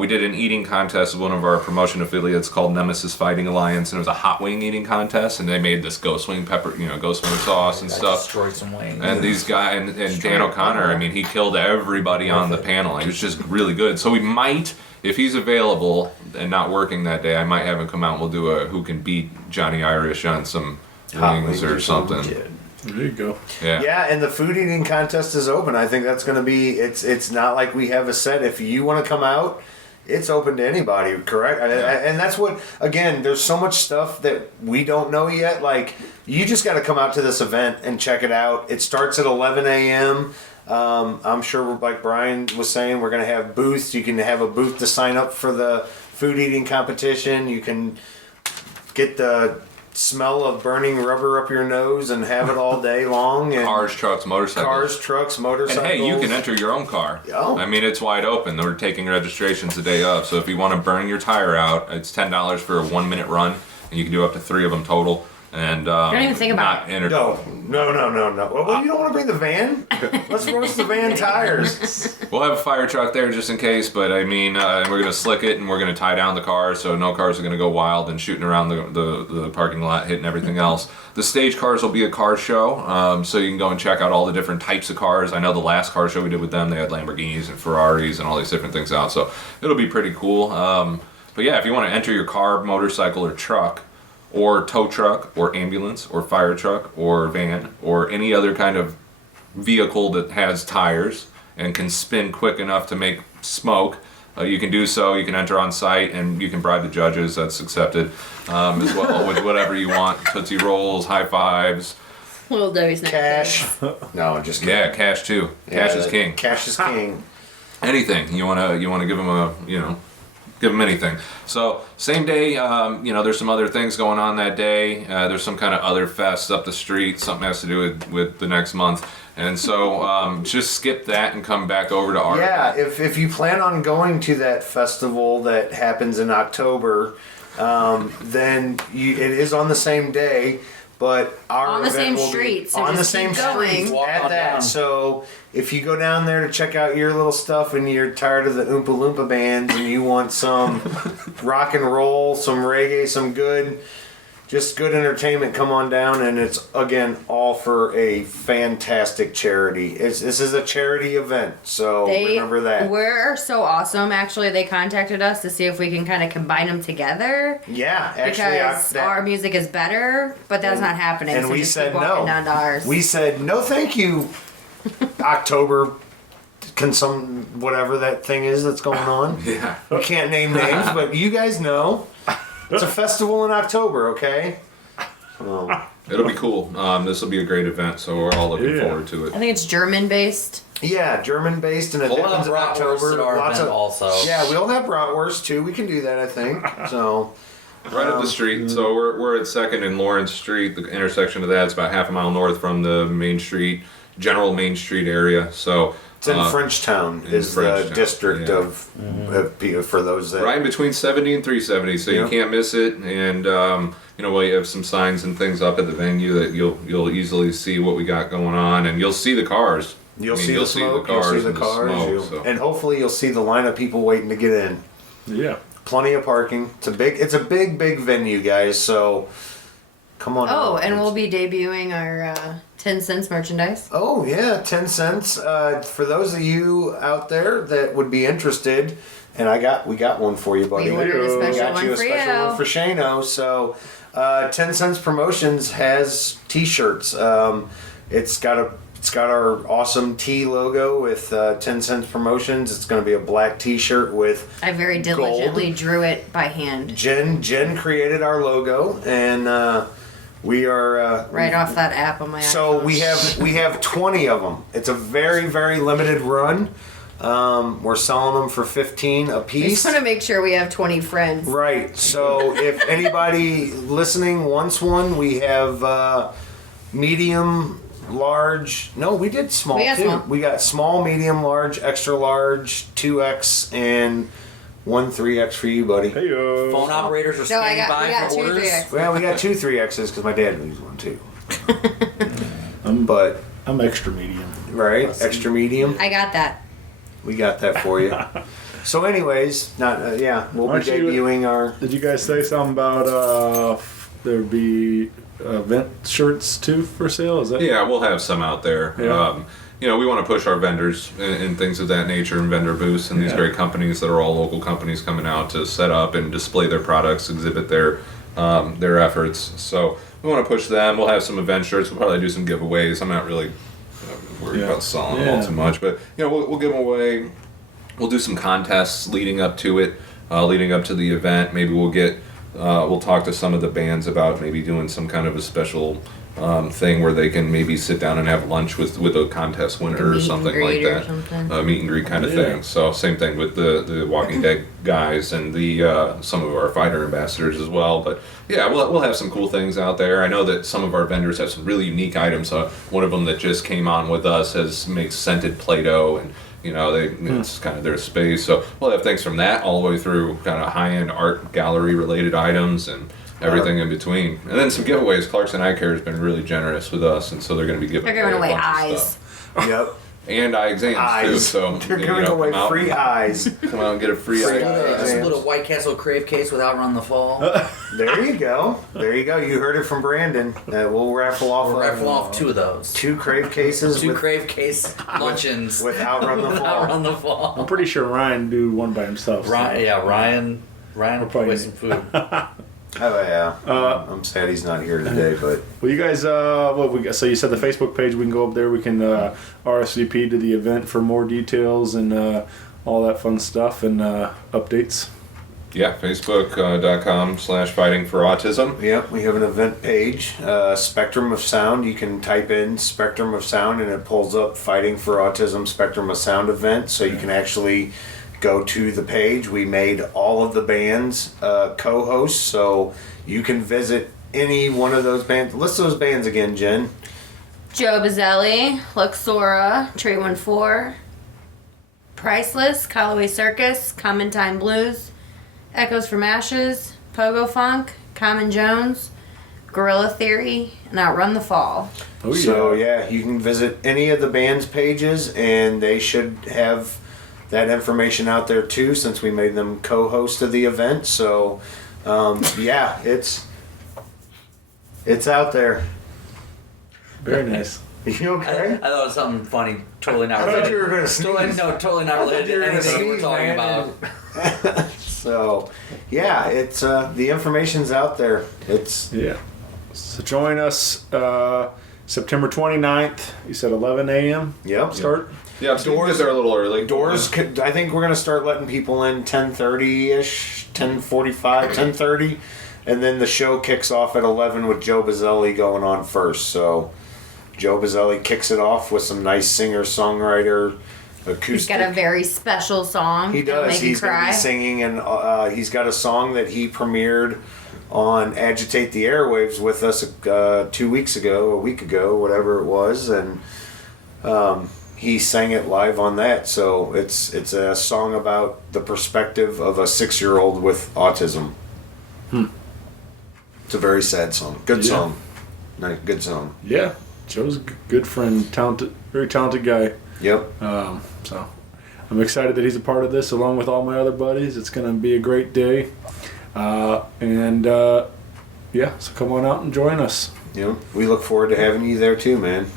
did an eating contest with one of our promotion affiliates called Nemesis Fighting Alliance, and it was a hot wing eating contest, and they made this ghost wing ghost wing sauce and I stuff. destroyed some wings. And these guys, and Dan O'Connor, I mean, he killed everybody on the panel. He was just really good. So we might, if he's available and not working that day, I might have him come out and we'll do a who can beat Johnny Irish on some Hot wings or something. There you go. Yeah. Yeah, and the food eating contest is open. I think that's going to be. It's not like we have a set. If you want to come out, it's open to anybody. Correct. And that's what. Again, there's so much stuff that we don't know yet. Like you just got to come out to this event and check it out. It starts at 11 a.m. I'm sure, like Brian was saying, we're going to have booths. You can have a booth to sign up for the food eating competition. You can get the smell of burning rubber up your nose and have it all day long. And Cars, trucks, motorcycles. Cars, trucks, motorcycles. And hey, you can enter your own car. Oh. I mean, it's wide open. We're taking registrations the day of. So if you want to burn your tire out, it's $10 for a 1 minute run, and you can do up to 3 of them total. And Don't even think about it. No. Well, you don't want to bring the van? Let's roast the van tires. We'll have a fire truck there just in case, but I mean, we're going to slick it and we're going to tie down the cars so no cars are going to go wild and shooting around the parking lot, hitting everything else. The stage cars will be a car show, so you can go and check out all the different types of cars. I know the last car show we did with them, they had Lamborghinis and Ferraris and all these different things out, so it'll be pretty cool. But yeah, if you want to enter your car, motorcycle, or truck, or tow truck, or ambulance, or fire truck, or van, or any other kind of vehicle that has tires and can spin quick enough to make smoke, you can do so. You can enter on site and you can bribe the judges. That's accepted as well with whatever you want. Tootsie Rolls, high fives. Little Debbie's next. Cash. No, just kidding. Yeah, cash too. Cash is king. Cash is king. Anything you wanna give them give them anything. So same day, there's some other things going on that day. There's some kind of other fest up the street. Something has to do with the next month. And so just skip that and come back over to our Yeah, if you plan on going to that festival that happens in October, then it is on the same day. But our On the event same will be street, so on the just same keep going. street Walk at on that. down. So if you go down there to check out your little stuff and you're tired of the Oompa Loompa bands and you want some rock and roll, some reggae, some good, just good entertainment. Come on down, and it's again all for a fantastic charity. This is a charity event, so remember that. We're so awesome. Actually, they contacted us to see if we can kind of combine them together. Yeah, actually, because our music is better, but that's not happening. And so we just said keep walking no. down to ours. We said no, thank you. October, whatever that thing is that's going on. Yeah. We can't name names, but you guys know. It's a festival in October, okay? It'll be cool. This will be a great event, so we're all looking forward to it. I think it's German based. Yeah, German based, and it We'll happens have in bratwurst October. at our Lots event of also. Yeah, we'll have bratwurst too. We can do that, I think. So Right up the street. So we're at 2nd and Lawrence Street. The intersection of that's about half a mile north from the Main Street, general Main Street area. So it's in Frenchtown, is the district of for those that right between 70 and 370. So you can't miss it. And we have some signs and things up at the venue that you'll easily see what we got going on, and you'll see the cars. You'll see the smoke. You'll see the cars, and hopefully you'll see the line of people waiting to get in. Yeah. Plenty of parking. It's a big venue, guys. So come on. Oh, and we'll be debuting our Tencents merchandise. Oh yeah, Tencents. For those of you out there that would be interested, and we got one for you, buddy. We ordered a special one for you. One for Shano. So, Tencents Promotions has T-shirts. It's got our awesome T logo with 10 Cents Promotions. It's going to be a black T-shirt with I very diligently drew it by hand. Jen created our logo, and we are right off that app on my so iPhone. we have 20 of them. It's a very, very limited run. We're selling them for $15 a I piece. just want to make sure we have 20 friends. Right. So if anybody listening wants one, we have medium, large. No, we did small too. Small. We got small, medium, large, extra large, 2X, and 1 3X for you, buddy. Hey-o. Phone operators are standing by for orders. 3X. Well, we got 2 3Xs because my dad needs one too. But I'm extra medium. right, extra medium. I got that. We got that for you. So, anyways, we'll be debuting our. Did you guys say something about there'd be event shirts too for sale? Is that? Yeah, we'll have some out there. Yeah. We want to push our vendors and things of that nature, and vendor booths, and these great companies that are all local companies coming out to set up and display their products, exhibit their efforts. So we want to push them. We'll have some event shirts. We'll probably do some giveaways. I'm not really worried about selling them all too much, but we'll give them away. We'll do some contests leading up to it, leading up to the event. Maybe we'll talk to some of the bands about maybe doing some kind of a special thing where they can maybe sit down and have lunch with a contest winner or something like that. Meet and greet kind of thing. So same thing with the Walking Dead guys and the some of our fighter ambassadors as well. But yeah, we'll have some cool things out there. I know that some of our vendors have some really unique items. One of them that just came on with us makes scented Play-Doh, and it's kind of their space. So we'll have things from that all the way through kind of high-end art gallery related items and everything in between. And then some giveaways. Clarkson Eye Care has been really generous with us, and so they're going to be giving away a bunch eyes. of stuff. Yep. And eye exams too. So they're giving away free eyes. Come out and get a free eye. Just a little White Castle crave case with Outrun the Fall. There you go. You heard it from Brandon. We'll raffle off. We'll raffle off 2 of those. 2 crave cases. Two crave case luncheons with Outrun the Fall. Outrun the Fall. I'm pretty sure Ryan do one by himself. Ryan will probably some food. Oh yeah. I'm sad he's not here today, but well, you guys, so you said the Facebook page. We can go up there. We can RSVP to the event for more details and all that fun stuff and updates. Yeah, Facebook.com/Fighting For Autism. Yep, we have an event page, Spectrum of Sound. You can type in Spectrum of Sound and it pulls up Fighting For Autism Spectrum of Sound event, so you can actually go to the page. We made all of the bands co-hosts, so you can visit any one of those bands. List those bands again, Jen. Joe Bizelli, Luxora, Tree 14, Priceless, Calloway Circus, Common Time Blues, Echoes from Ashes, Pogo Funk, Common Jones, Guerrilla Theory, and Outrun the Fall. Oh, yeah. So yeah, you can visit any of the band's pages, and they should have that information out there too, since we made them co-host of the event. So it's It's out there. Very nice. You okay? I thought it was something funny. Totally not I related. thought you were gonna sneeze. Totally not related to anything we're talking about. So, yeah, it's the information's out there. It's Yeah. So join us September 29th. You said 11 a.m. Yep. Start. Yeah, doors are a little early. Doors. I think we're gonna start letting people in 10:30ish, 10:45, 10:30, and then the show kicks off at 11 with Joe Bizelli going on first. So Joe Bizelli kicks it off with some nice singer-songwriter acoustic. He's got a very special song. He that'll does. Make He's you going to cry. be singing, and he's got a song that he premiered on Agitate the Airwaves with us 2 weeks ago, a week ago, whatever it was, and he sang it live on that. So it's a song about the perspective of a 6-year-old with autism. It's a very sad song. Good Yeah. song. Nice, good song. Yeah. Joe's a good friend, talented, very talented guy. Yep. So I'm excited that he's a part of this along with all my other buddies. It's going to be a great day. Yeah, so come on out and join us. Yeah, we look forward to having you there too, man.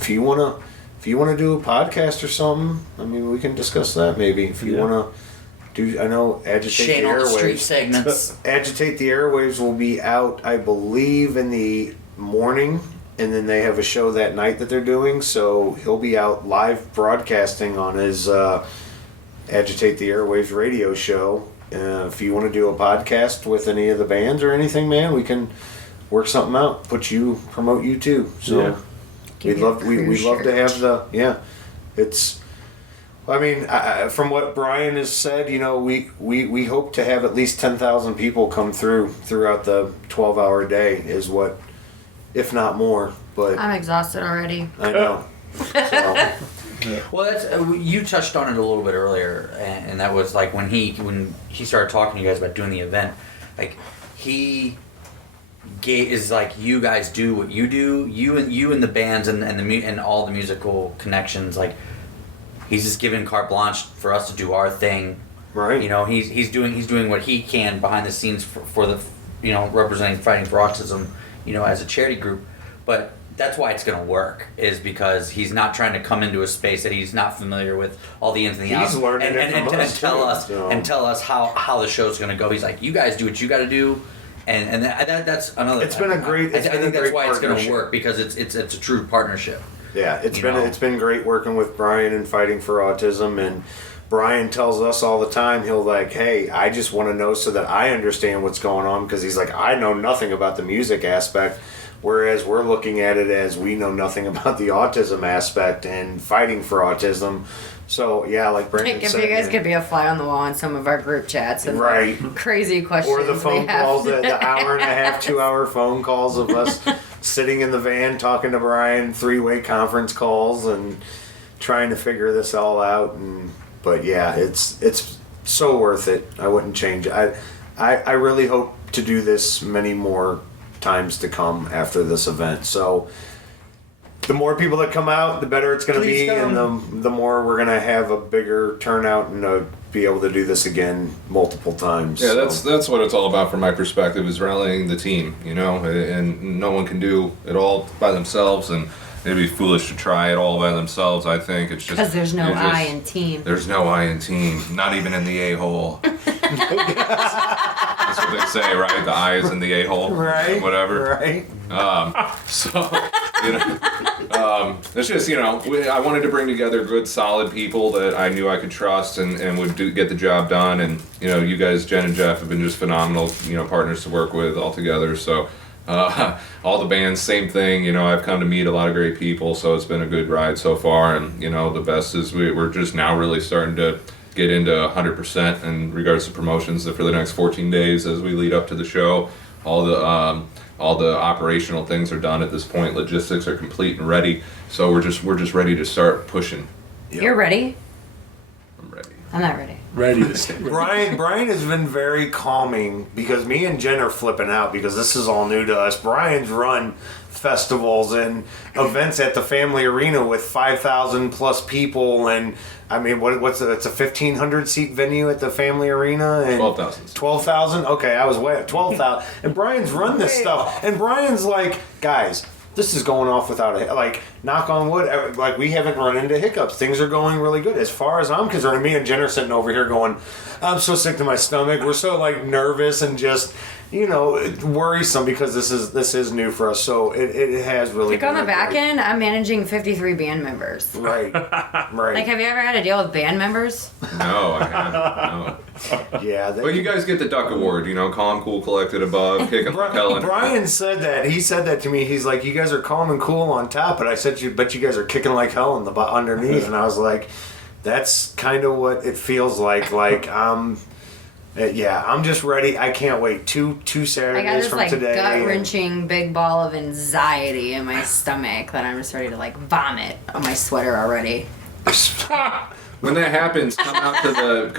If you wanna do a podcast or something, I mean, we can discuss that maybe. If you wanna do, I know Agitate Shane the on the street Airwaves. segments. Agitate the Airwaves will be out, I believe, in the morning, and then they have a show that night that they're doing. So he'll be out live broadcasting on his Agitate the Airwaves radio show. If you want to do a podcast with any of the bands or anything, man, we can work something out. Promote you too. So Yeah. Give we'd you a love cruise to have shirt. It's. I mean, from what Brian has said, you know, we hope to have at least 10,000 people come throughout the 12-hour day, is what, if not more. But I'm exhausted already. I know. So, Well, that's you touched on it a little bit earlier, and that was like when he started talking to you guys about doing the event, like he is like, you guys do what you do, you and the bands and all the musical connections, like he's just giving carte blanche for us to do our thing. right. You know, he's doing what he can behind the scenes for the, you know, representing Fighting for Autism, you know, as a charity group, but that's why it's going to work, is because he's not trying to come into a space that he's not familiar with all the ins and the outs. He's learning it from us, tell us how the show's going to go. He's like, you guys do what you got to do, and that's another. It's been a great- I it's been think a that's great why it's going to partnership. work, because it's a true partnership. Yeah, You know? it's been great working with Brian and Fighting for Autism, and Brian tells us all the time, he'll like, hey, I just want to know so that I understand what's going on, because he's like, I know nothing about the music aspect, whereas we're looking at it as we know nothing about the autism aspect and Fighting for Autism. So yeah, like Brandon Like if said, you guys man, could be a fly on the wall in some of our group chats and Right. crazy questions. or the phone we have. calls, the hour and a half, 2-hour phone calls of us sitting in the van talking to Brian, 3-way conference calls, and trying to figure this all out. But yeah, it's so worth it. I wouldn't change it. I really hope to do this many more times to come after this event. So the more people that come out, the better it's going to Please be, and come. the more we're going to have a bigger turnout and be able to do this again multiple times. Yeah, So, that's what it's all about from my perspective, is rallying the team, you know, and no one can do it all by themselves, and it'd be foolish to try it all by themselves. I think it's just Because there's no you're just- I in team. There's no I in team, not even in the a-hole. That's what they say, right? The I is in the a-hole, right, whatever. right. So, you know, it's just, you know, I wanted to bring together good, solid people that I knew I could trust and would get the job done. And, you know, you guys, Jen and Jeff, have been just phenomenal, you know, partners to work with all together. So, all the bands, same thing. You know, I've come to meet a lot of great people, so it's been a good ride so far. And, you know, the best is we're just now really starting to get into 100% in regards to promotions for the next 14 days as we lead up to the show. All the operational things are done at this point. Logistics are complete and ready. So we're just ready to start pushing. You're ready? I'm ready. I'm not ready. ready to stay. Brian has been very calming because me and Jen are flipping out because this is all new to us. Brian's run festivals and events at the family arena with 5,000 plus people, and I mean, it's a 1,500 seat venue at the family arena, and 12,000. 12,000. Okay, I was way at 12,000. And Brian's run this stuff, and Brian's like, guys, this is going off without knock on wood, like we haven't run into hiccups. Things are going really good as far as I'm concerned. Me and Jen are sitting over here going, I'm so sick to my stomach. We're so nervous and just, worrisome because this is new for us. So it has really on the back end, I'm managing 53 band members. Right. Like, have you ever had to deal with band members? No, I haven't. No. Yeah. But you guys get the Duck Award, calm, cool, collected above, kicking like hell. Brian said that. He said that to me. He's like, you guys are calm and cool on top, but I said, but you guys are kicking like hell in the underneath. And I was like, that's kind of what it feels like. Yeah, I'm just ready. I can't wait. Two Saturdays from today. I got this gut-wrenching big ball of anxiety in my stomach that I'm just ready to vomit on my sweater already. When that happens, come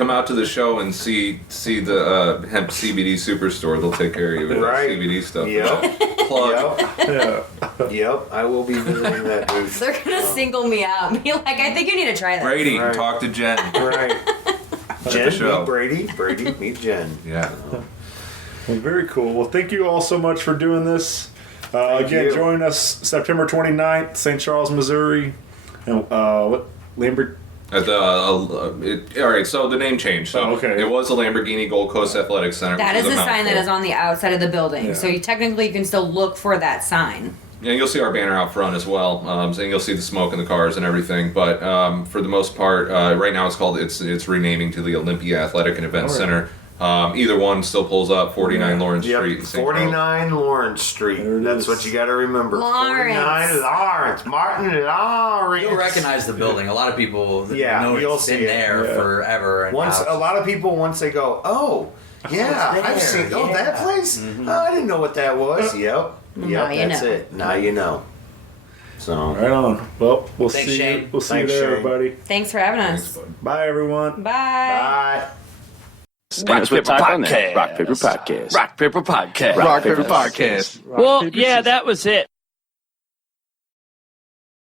out to the show and see the hemp CBD superstore. They'll take care of you with CBD stuff. Yep. Plug. Yep. I will be visiting that booth. They're gonna single me out and be like, I think you need to try this. Brady, talk to Jen. Right. Jen, meet Brady. Brady, meet Jen. Yeah. Well, very cool. Well, thank you all so much for doing this. Again, join us September 29th, St. Charles, Missouri. And Lambert. All right, so the name changed. So it was the Lamborghini Gold Coast Athletic Center. That is the sign that is on the outside of the building. Yeah. So you can still look for that sign. Yeah, you'll see our banner out front as well. And you'll see the smoke in the cars and everything. But for the most part, right now it's renaming to the Olympia Athletic and Event Center. Either one still pulls up 49 Lawrence Street in St. 49 Charles. Lawrence Street. That's what you got to remember. Lawrence. 49 Lawrence. Martin Lawrence. You'll recognize the building. A lot of people know you'll it's see been there forever. And a lot of people, once they go, I've seen that place? Mm-hmm. Oh, I didn't know what that was. Yep, that's it. Now you know. So right on. Well, we'll Thanks, see Shane. you. We'll see you Thanks, there, Shane. everybody. Thanks for having us. Bye, everyone. Bye. Bye. Rock Paper Podcast. Rock Paper Podcast. Rock Paper Podcast. Rock Paper Podcast. Well, yeah, that was it.